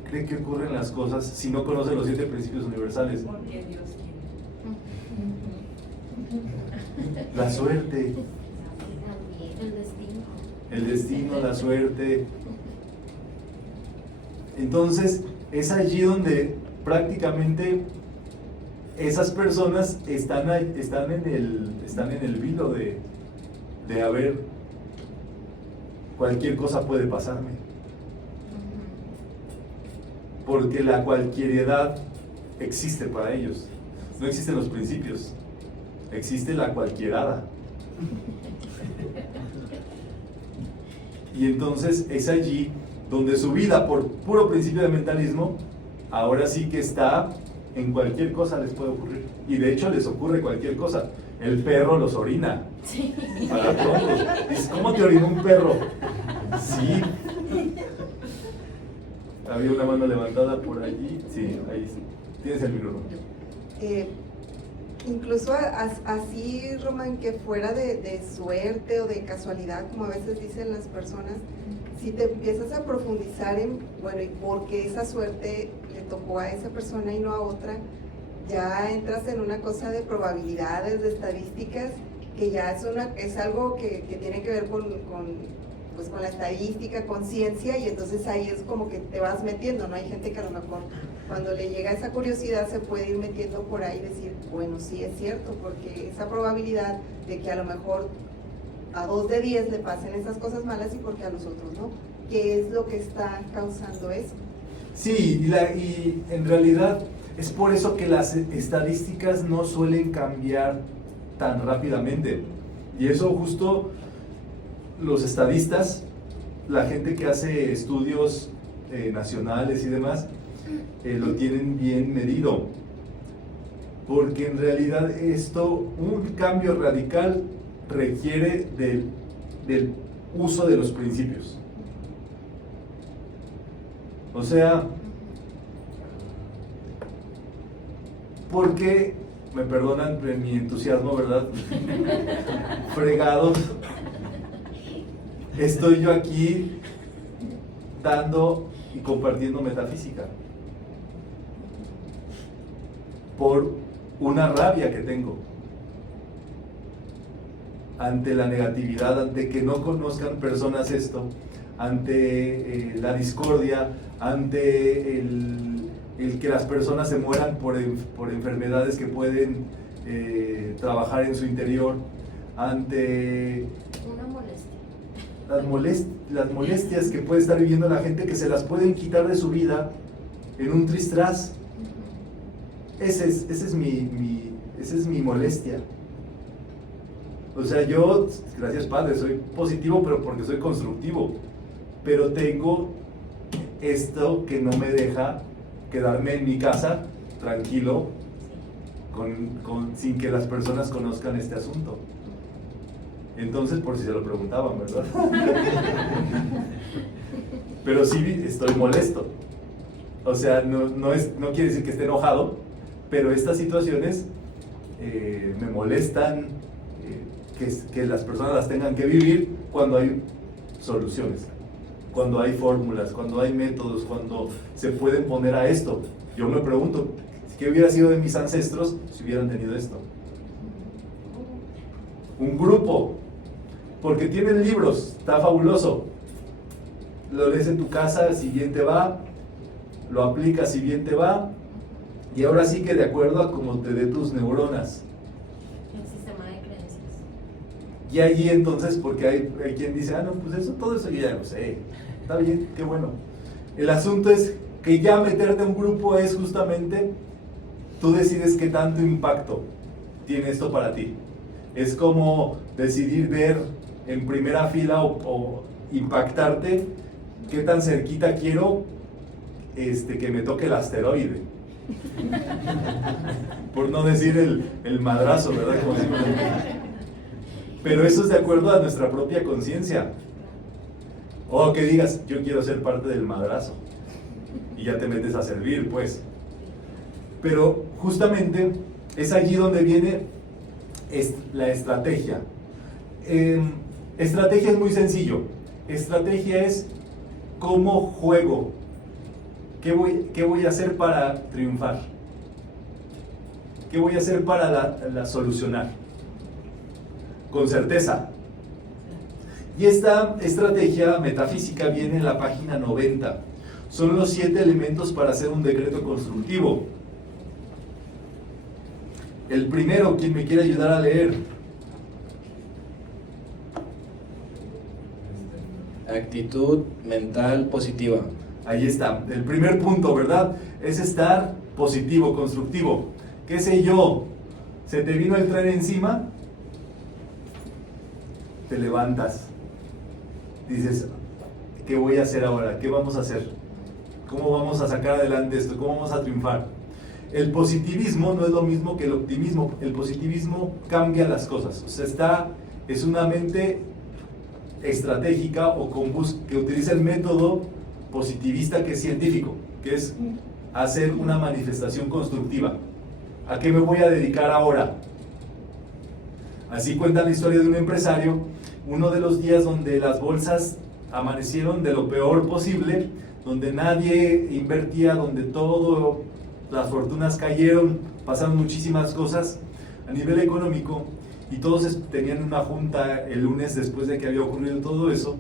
cree que ocurren las cosas si no conoce los 7 principios universales? Porque Dios quiere. La suerte, El destino. el destino, la suerte. Entonces, es allí donde prácticamente esas personas están en el vilo de a ver, cualquier cosa puede pasarme. Porque la cualquieriedad existe para ellos. No existen los principios, existe la cualquierada. Y entonces es allí donde su vida, por puro principio de mentalismo, ahora sí que está en cualquier cosa les puede ocurrir. Y de hecho les ocurre cualquier cosa. El perro los orina. Sí. Para todos. Dices, ¿cómo te orinó un perro? Sí. Había una mano levantada por allí. Sí, ahí sí. Tienes el micrófono. Incluso así, Román, que fuera de suerte o de casualidad, como a veces dicen las personas, si te empiezas a profundizar en, bueno, ¿y por qué esa suerte le tocó a esa persona y no a otra? Ya entras en una cosa de probabilidades, de estadísticas, que ya es algo que tiene que ver con la estadística, con ciencia, y entonces ahí es como que te vas metiendo, ¿no? Hay gente que a lo mejor cuando le llega esa curiosidad se puede ir metiendo por ahí y decir, bueno, sí es cierto, porque esa probabilidad de que a lo mejor a 2 de 10 le pasen esas cosas malas y porque a los otros no. ¿Qué es lo que está causando eso? Sí, y en realidad es por eso que las estadísticas no suelen cambiar tan rápidamente. Y eso justo los estadistas, la gente que hace estudios nacionales y demás, lo tienen bien medido. Porque en realidad un cambio radical requiere del uso de los principios. O sea, porque, me perdonan mi entusiasmo, ¿verdad? Fregados, estoy yo aquí dando y compartiendo metafísica. por una rabia que tengo ante la negatividad, ante que no conozcan personas esto, ante la discordia, ante el que las personas se mueran por enfermedades que pueden trabajar en su interior, ante Una molestia. las molestias que puede estar viviendo la gente, que se las pueden quitar de su vida en un tristraz. Esa es mi molestia. O sea, yo, gracias Padre, soy positivo, pero porque soy constructivo. Pero tengo esto que no me deja quedarme en mi casa tranquilo, sin que las personas conozcan este asunto. Entonces, por si se lo preguntaban, ¿verdad? Pero sí estoy molesto. O sea, no quiere decir que esté enojado, pero estas situaciones me molestan, que las personas las tengan que vivir cuando hay soluciones, cuando hay fórmulas, cuando hay métodos, cuando se pueden poner a esto. Yo me pregunto, ¿qué hubiera sido de mis ancestros si hubieran tenido esto? Un grupo, porque tienen libros, está fabuloso. Lo lees en tu casa, si bien te va, lo aplicas si bien te va, y ahora sí que de acuerdo a cómo te dé tus neuronas. El sistema de creencias. Y allí entonces, porque hay quien dice, no, pues todo eso yo ya lo sé, está bien, qué bueno. El asunto es que ya meterte a un grupo es justamente, tú decides qué tanto impacto tiene esto para ti. Es como decidir ver en primera fila o impactarte, qué tan cerquita quiero que me toque el asteroide. Por no decir el madrazo, ¿verdad? Como decimos. Pero eso es de acuerdo a nuestra propia conciencia. O que digas, yo quiero ser parte del madrazo. Y ya te metes a servir, pues. Pero justamente es allí donde viene la estrategia. Estrategia es muy sencillo. Estrategia es cómo juego. ¿Qué voy a hacer para triunfar? ¿Qué voy a hacer para solucionar? Con certeza. Y esta estrategia metafísica viene en la página 90. Son los 7 elementos para hacer un decreto constructivo. El primero, quien me quiera ayudar a leer. Actitud mental positiva. Ahí está. El primer punto, ¿verdad? Es estar positivo, constructivo. ¿Qué sé yo? ¿Se te vino el tren encima? Te levantas. Dices, ¿qué voy a hacer ahora? ¿Qué vamos a hacer? ¿Cómo vamos a sacar adelante esto? ¿Cómo vamos a triunfar? El positivismo no es lo mismo que el optimismo. El positivismo cambia las cosas. O sea, es una mente estratégica o que utiliza el método positivista, que es científico, que es hacer una manifestación constructiva. ¿A qué me voy a dedicar ahora? Así cuenta la historia de un empresario, uno de los días donde las bolsas amanecieron de lo peor posible, donde nadie invertía, donde todo, las fortunas cayeron, pasaron muchísimas cosas a nivel económico, y todos tenían una junta el lunes después de que había ocurrido todo eso.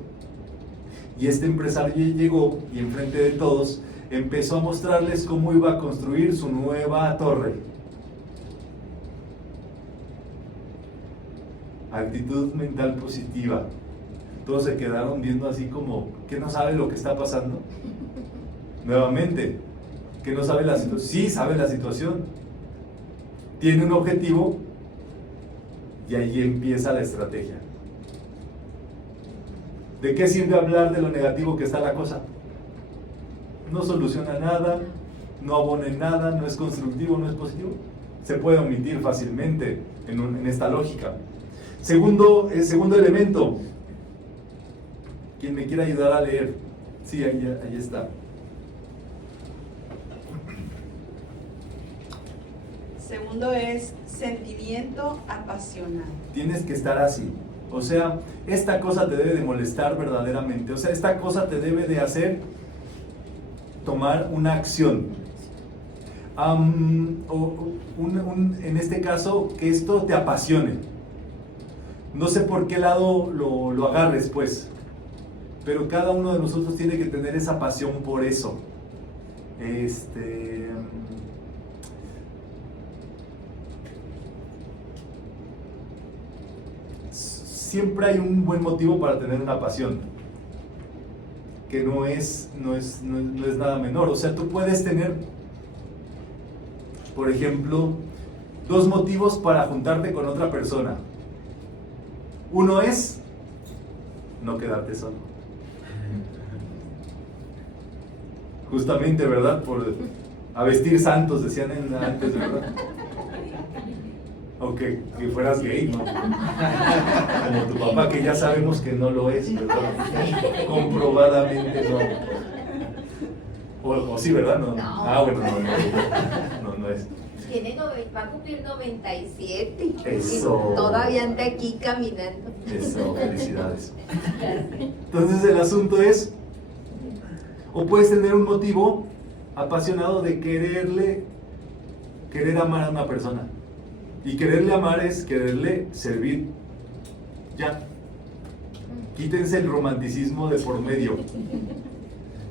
Y este empresario llegó y enfrente de todos empezó a mostrarles cómo iba a construir su nueva torre. Actitud mental positiva. Todos se quedaron viendo así como, ¿que no sabe lo que está pasando? Nuevamente, ¿que no sabe la situación? Sí sabe la situación. Tiene un objetivo y ahí empieza la estrategia. ¿De qué sirve hablar de lo negativo que está la cosa? No soluciona nada, no abona en nada, no es constructivo, no es positivo. Se puede omitir fácilmente en esta lógica. Segundo elemento. ¿Quién me quiera ayudar a leer? Sí, ahí está. Segundo es sentimiento apasionado. Tienes que estar así. O sea, esta cosa te debe de molestar verdaderamente. O sea, esta cosa te debe de hacer tomar una acción. En este caso, que esto te apasione. No sé por qué lado lo agarres, pues, pero cada uno de nosotros tiene que tener esa pasión por eso. Siempre hay un buen motivo para tener una pasión, que no es nada menor. O sea, tú puedes tener, por ejemplo, 2 motivos para juntarte con otra persona. Uno es no quedarte solo. Justamente, ¿verdad? A vestir santos, decían antes, ¿verdad? O que fueras gay, ¿no? Como tu papá, que ya sabemos que no lo es, ¿verdad? Comprobadamente no. O sí, ¿verdad? No. Ah, bueno, no es. Va a cumplir 97. Eso. Y todavía anda aquí caminando. Eso, felicidades. Entonces el asunto es, o puedes tener un motivo apasionado de querer amar a una persona. Y quererle amar es quererle servir. Ya. Quítense el romanticismo de por medio.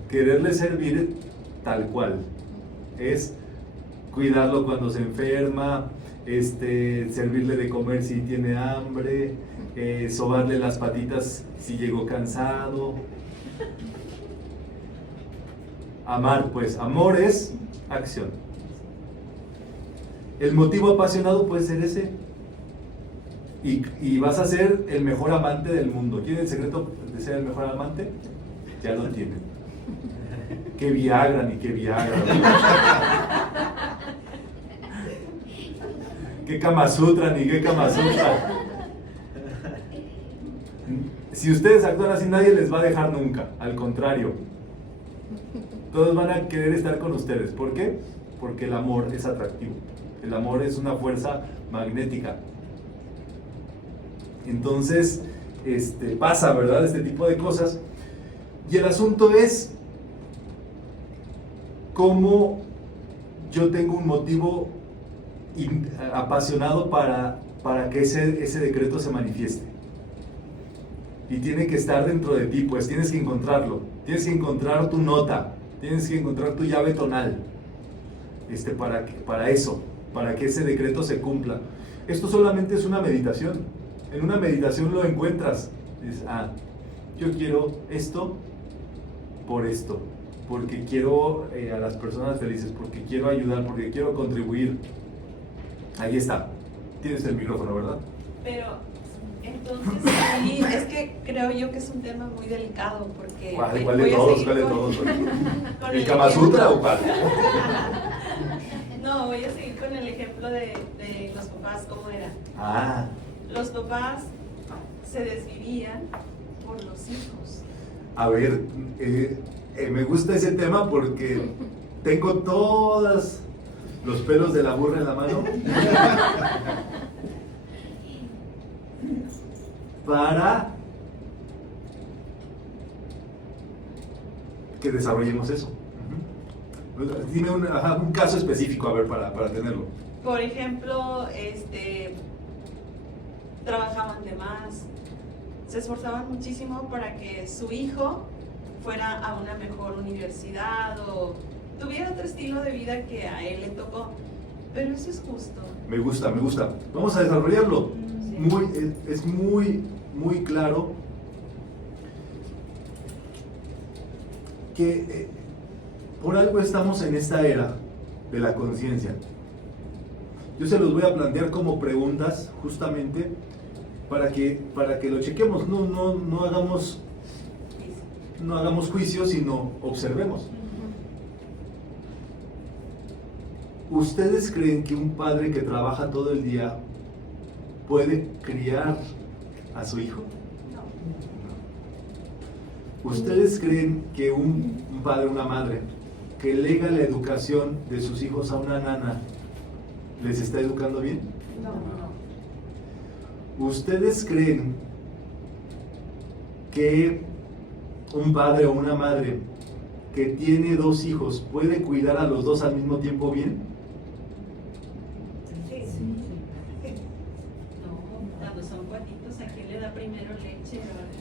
Quererle servir tal cual. Es cuidarlo cuando se enferma, servirle de comer si tiene hambre, sobarle las patitas si llegó cansado. Amar, pues, amor es acción. El motivo apasionado puede ser ese. Y vas a ser el mejor amante del mundo. ¿Quieren el secreto de ser el mejor amante? Ya lo tienen. Qué Viagra ni qué Viagra. Qué Kama Sutra ni qué Kama Sutra. Si ustedes actúan así, nadie les va a dejar nunca. Al contrario. Todos van a querer estar con ustedes. ¿Por qué? Porque el amor es atractivo. El amor es una fuerza magnética. Entonces, pasa, ¿verdad? Este tipo de cosas. Y el asunto es cómo yo tengo un motivo apasionado para que ese decreto se manifieste. Y tiene que estar dentro de ti, pues tienes que encontrarlo. Tienes que encontrar tu nota, tienes que encontrar tu llave tonal. Para eso, para que ese decreto se cumpla. Esto solamente es una meditación. En una meditación lo encuentras. Dices, yo quiero esto por esto, porque quiero a las personas felices, porque quiero ayudar, porque quiero contribuir. Ahí está. Tienes el micrófono, ¿verdad? Pero, entonces, sí, es que creo yo que es un tema muy delicado, porque... ¿Cuál de todos? ¿Cuál de todos? ¿El Kama Sutra o cuál? No, voy a seguir con el ejemplo de los papás, ¿cómo era? Los papás se desvivían por los hijos. A ver, me gusta ese tema porque tengo todos los pelos de la burra en la mano para que desarrollemos eso. Dime un caso específico, a ver, para tenerlo. Por ejemplo, trabajaban de más, se esforzaban muchísimo para que su hijo fuera a una mejor universidad o tuviera otro estilo de vida que a él le tocó. Pero eso es justo. Me gusta. Vamos a desarrollarlo. Sí. Es muy claro que por algo estamos en esta era de la conciencia. Yo se los voy a plantear como preguntas justamente para que lo chequemos. No hagamos juicios, sino observemos. ¿Ustedes creen que un padre que trabaja todo el día puede criar a su hijo? No. ¿Ustedes creen que un padre o una madre que lega la educación de sus hijos a una nana les está educando bien? No. ¿Ustedes creen que un padre o una madre que tiene 2 hijos puede cuidar a los 2 al mismo tiempo bien?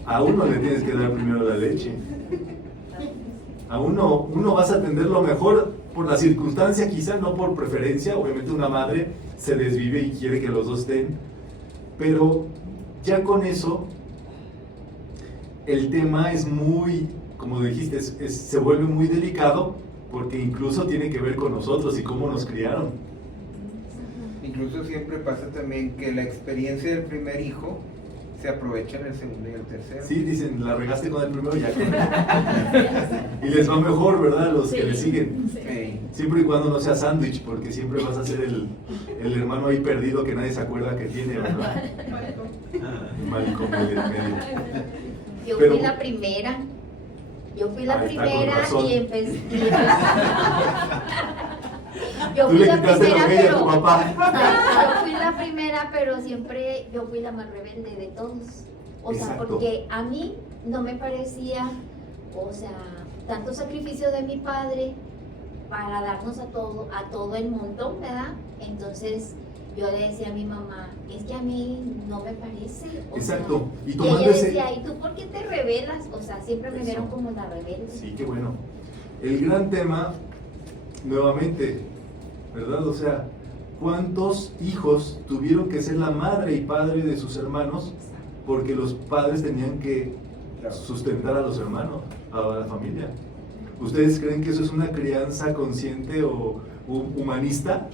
A uno le tienes que dar primero la leche. A uno vas a atenderlo mejor por la circunstancia, quizá no por preferencia. Obviamente una madre se desvive y quiere que los dos estén, pero ya con eso el tema es muy, como dijiste, se vuelve muy delicado, porque incluso tiene que ver con nosotros y cómo nos criaron. Incluso siempre pasa también que la experiencia del primer hijo se aprovecha en el segundo y el tercero. Sí, dicen, la regaste con el primero, ya con y les va mejor, ¿verdad? Los que le siguen. Sí. Siempre y cuando no sea sándwich, porque siempre vas a ser el hermano ahí perdido que nadie se acuerda que tiene, ¿verdad? Malcolm en el medio. Yo Pero- fui la primera. Yo fui la Ahí está, con primera razón. y empecé. Yo Tú fui le la quitaste primera, lo gay a pero. tu papá. Yo fui la primera, pero siempre yo fui la más rebelde de todos. O sea, Exacto. porque a mí no me parecía, o sea, tanto sacrificio de mi padre para darnos a todo el montón, ¿verdad? Entonces yo le decía a mi mamá, es que a mí no me parece. O Exacto. sea, Y tomando ella ese... decía, ¿y tú por qué te rebelas? O sea, siempre me Eso. vieron como la rebelde. Sí, qué bueno. El gran tema, nuevamente, ¿verdad? O sea, ¿cuántos hijos tuvieron que ser la madre y padre de sus hermanos porque los padres tenían que sustentar a los hermanos, a la familia? ¿Ustedes creen que eso es una crianza consciente o humanista?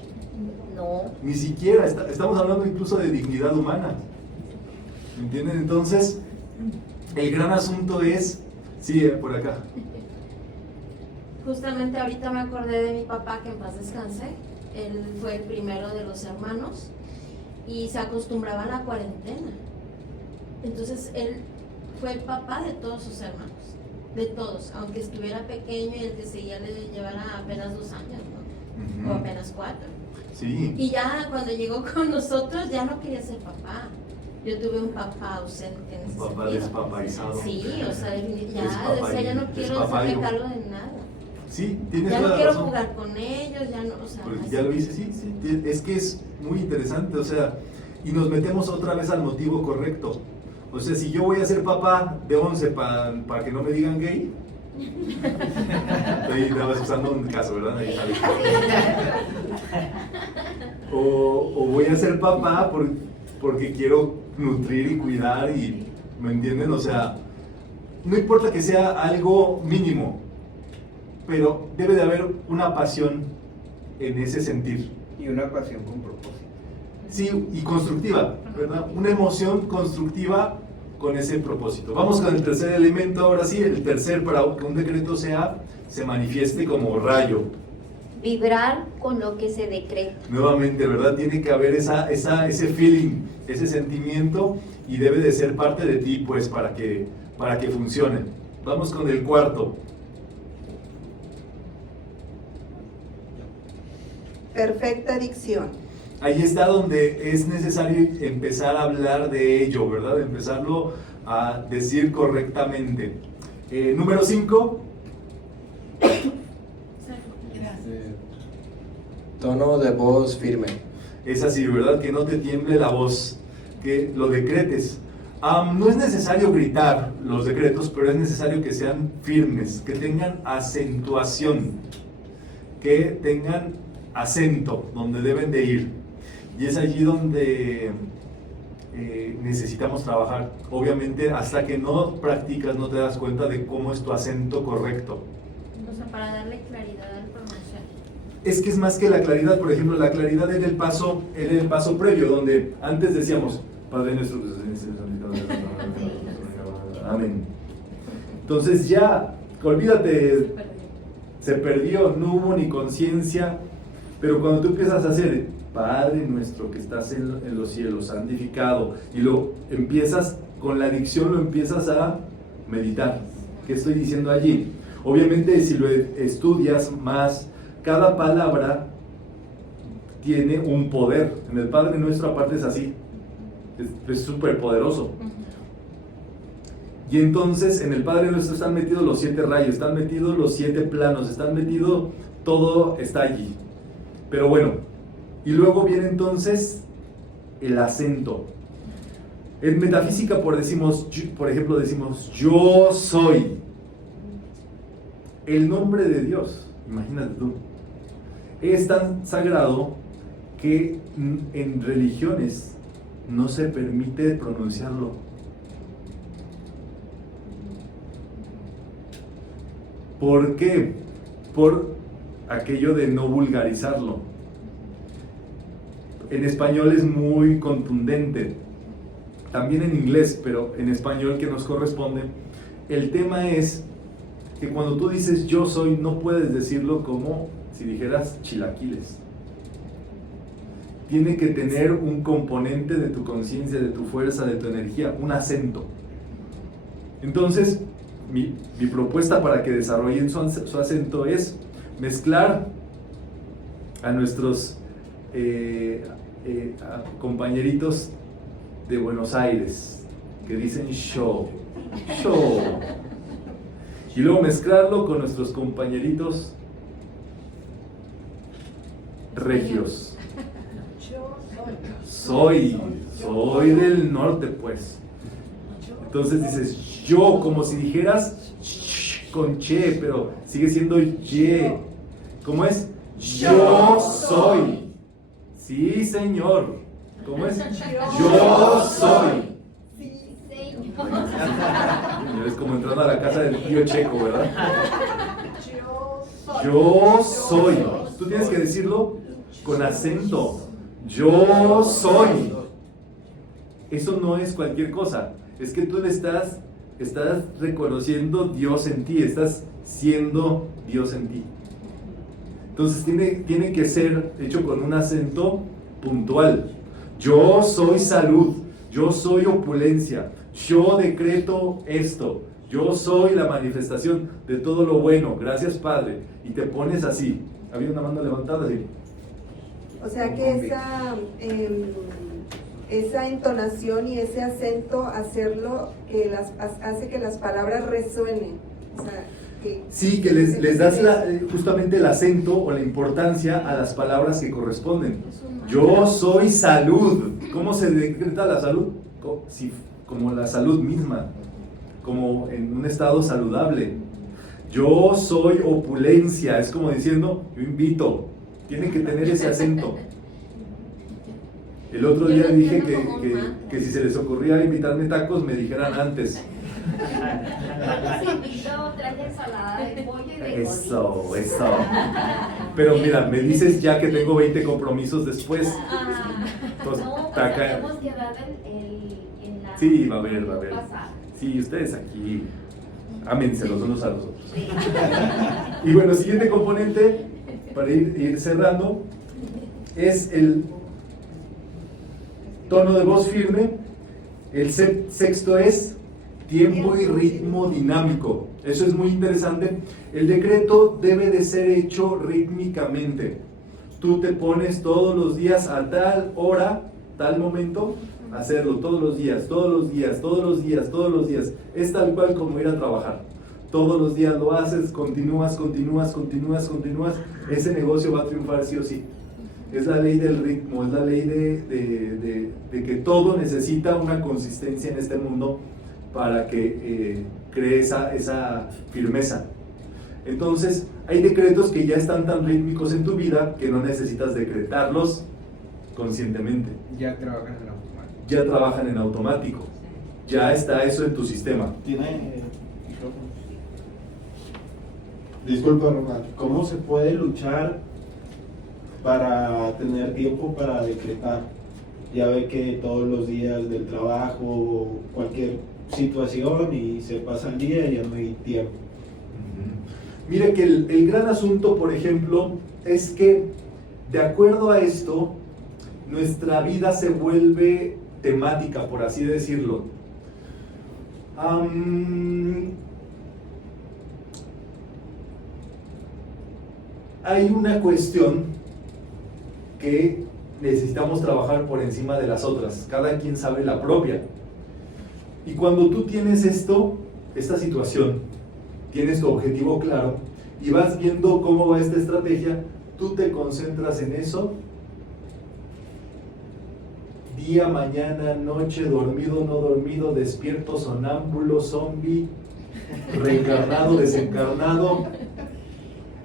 No. Ni siquiera, estamos hablando incluso de dignidad humana. ¿Me entienden? Entonces, el gran asunto es, sí, por acá. Justamente ahorita me acordé de mi papá, que en paz descanse. Él fue el primero de los hermanos y se acostumbraba a la cuarentena. Entonces él fue el papá de todos sus hermanos, de todos, aunque estuviera pequeño y el que seguía le llevara apenas 2 años, ¿no? O Ujú. apenas 4. Sí. Y ya cuando llegó con nosotros ya no quería ser papá. Yo tuve un papá ausente en ese Un papá sentido. despapaizado. Sí, o sea, ya Despapayo, decía, ya no quiero despapayo. hacerme cargo de nada. Sí, tienes Ya toda no la quiero razón. jugar con ellos, ya no, o sea, Porque así. ya lo hice, sí, sí. Es que es muy interesante, o sea, y nos metemos otra vez al motivo correcto. O sea, si yo voy a ser papá de 11 para que no me digan gay, ahí estabas usando un caso, ¿verdad? Ahí, Javi. O voy a ser papá porque quiero nutrir y cuidar y, ¿me entienden? O sea, no importa que sea algo mínimo, pero debe de haber una pasión en ese sentir. Y una pasión con propósito. Sí, y constructiva, ¿verdad? Una emoción constructiva con ese propósito. Vamos con el tercer elemento, ahora sí, el tercer para que un decreto se manifieste como rayo. Vibrar con lo que se decreta. Nuevamente, ¿verdad? Tiene que haber ese feeling, ese sentimiento, y debe de ser parte de ti, pues, para que funcione. Vamos con el cuarto. Perfecta dicción. Ahí está donde es necesario empezar a hablar de ello, ¿verdad? Empezarlo a decir correctamente. Número 5. Tono de voz firme. Es así, ¿verdad? Que no te tiemble la voz, que lo decretes. No es necesario gritar los decretos, pero es necesario que sean firmes, que tengan acentuación, que tengan acento donde deben de ir. Y es allí donde necesitamos trabajar. Obviamente, hasta que no practicas, no te das cuenta de cómo es tu acento correcto. O sea, para darle claridad al pronunciar. Es que es más que la claridad. Por ejemplo, la claridad era el paso previo, donde antes decíamos, Padre nuestro que estás en el cielo, amén. Entonces ya, olvídate, se perdió, no hubo ni conciencia. Pero cuando tú empiezas a hacer Padre nuestro que estás en los cielos, santificado, y lo empiezas con la dicción, lo empiezas a meditar. ¿Qué estoy diciendo allí? Obviamente, si lo estudias más, cada palabra tiene un poder. En el Padre nuestro, aparte, es así, es súper poderoso. Y entonces en el Padre nuestro están metidos los 7 rayos, están metidos los 7 planos, están metidos, todo está allí. Pero bueno, y luego viene entonces el acento. En metafísica, por ejemplo, decimos yo soy. El nombre de Dios, imagínate tú, es tan sagrado que en religiones no se permite pronunciarlo. ¿Por qué? Por aquello de no vulgarizarlo. En español es muy contundente, también en inglés, pero en español que nos corresponde. El tema es que cuando tú dices yo soy, no puedes decirlo como si dijeras chilaquiles. Tiene que tener un componente de tu conciencia, de tu fuerza, de tu energía, un acento. Entonces, mi propuesta para que desarrollen su acento es mezclar a nuestros compañeritos de Buenos Aires, que dicen show, y luego mezclarlo con nuestros compañeritos regios. Soy del norte, pues. Entonces dices yo, como si dijeras con che, pero sigue siendo ye. ¿Cómo es? Yo soy. Sí, señor. ¿Cómo es? Yo soy. Sí, señor. Es como entrando a la casa del tío Checo, ¿verdad? Yo soy. Tú tienes que decirlo con acento. Yo soy. Eso no es cualquier cosa. Es que tú le estás reconociendo Dios en ti. Estás siendo Dios en ti. Entonces tiene que ser hecho con un acento puntual. Yo soy salud. Yo soy opulencia. Yo decreto esto. Yo soy la manifestación de todo lo bueno. Gracias, Padre. Y te pones así. Había una mano levantada así. O sea que esa entonación y ese acento, hacerlo, hace que las palabras resuenen. O sea, sí, que les das justamente el acento o la importancia a las palabras que corresponden. Yo soy salud. ¿Cómo se decreta la salud? Como la salud misma, como en un estado saludable. Yo soy opulencia, es como diciendo, yo invito. Tienen que tener ese acento. El otro día dije que si se les ocurría invitarme tacos, me dijeran antes. Los invito, traje ensalada de pollo y de Eso. Pero mira, me dices ya que tengo 20 compromisos después. Entonces, no, taca. hemos quedado en la... Sí, va a haber. pasada. Sí, ustedes aquí, ámense los unos a los otros. Y bueno, siguiente componente, para ir cerrando, es el tono de voz firme. El sexto es tiempo y ritmo dinámico. Eso es muy interesante. El decreto debe de ser hecho rítmicamente. Tú te pones todos los días a tal hora, tal momento, hacerlo todos los días. Es tal cual como ir a trabajar. Todos los días lo haces, continúas. Ese negocio va a triunfar sí o sí. Es la ley del ritmo, es la ley de que todo necesita una consistencia en este mundo para que cree esa firmeza. Entonces, hay decretos que ya están tan rítmicos en tu vida que no necesitas decretarlos conscientemente. Ya trabajan en automático. Ya trabajan en automático. Ya está eso en tu sistema. Tiene micrófono. Disculpa, Ronald. ¿Cómo se puede luchar para tener tiempo para decretar? Ya ve que todos los días del trabajo, cualquier situación y se pasa el día y ya no hay tiempo. Mire que el gran asunto, por ejemplo, es que de acuerdo a esto, nuestra vida se vuelve temática, por así decirlo. Hay una cuestión que necesitamos trabajar por encima de las otras. Cada quien sabe la propia. Y cuando tú tienes esta situación, tienes tu objetivo claro y vas viendo cómo va esta estrategia, tú te concentras en eso día, mañana, noche, dormido, no dormido, despierto, sonámbulo, zombie, reencarnado, desencarnado.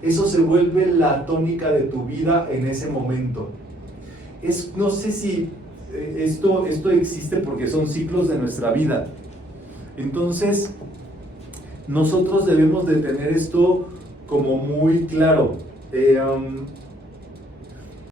Eso se vuelve la tónica de tu vida en ese momento. No sé si esto existe porque son ciclos de nuestra vida. Entonces, nosotros debemos de tener esto como muy claro.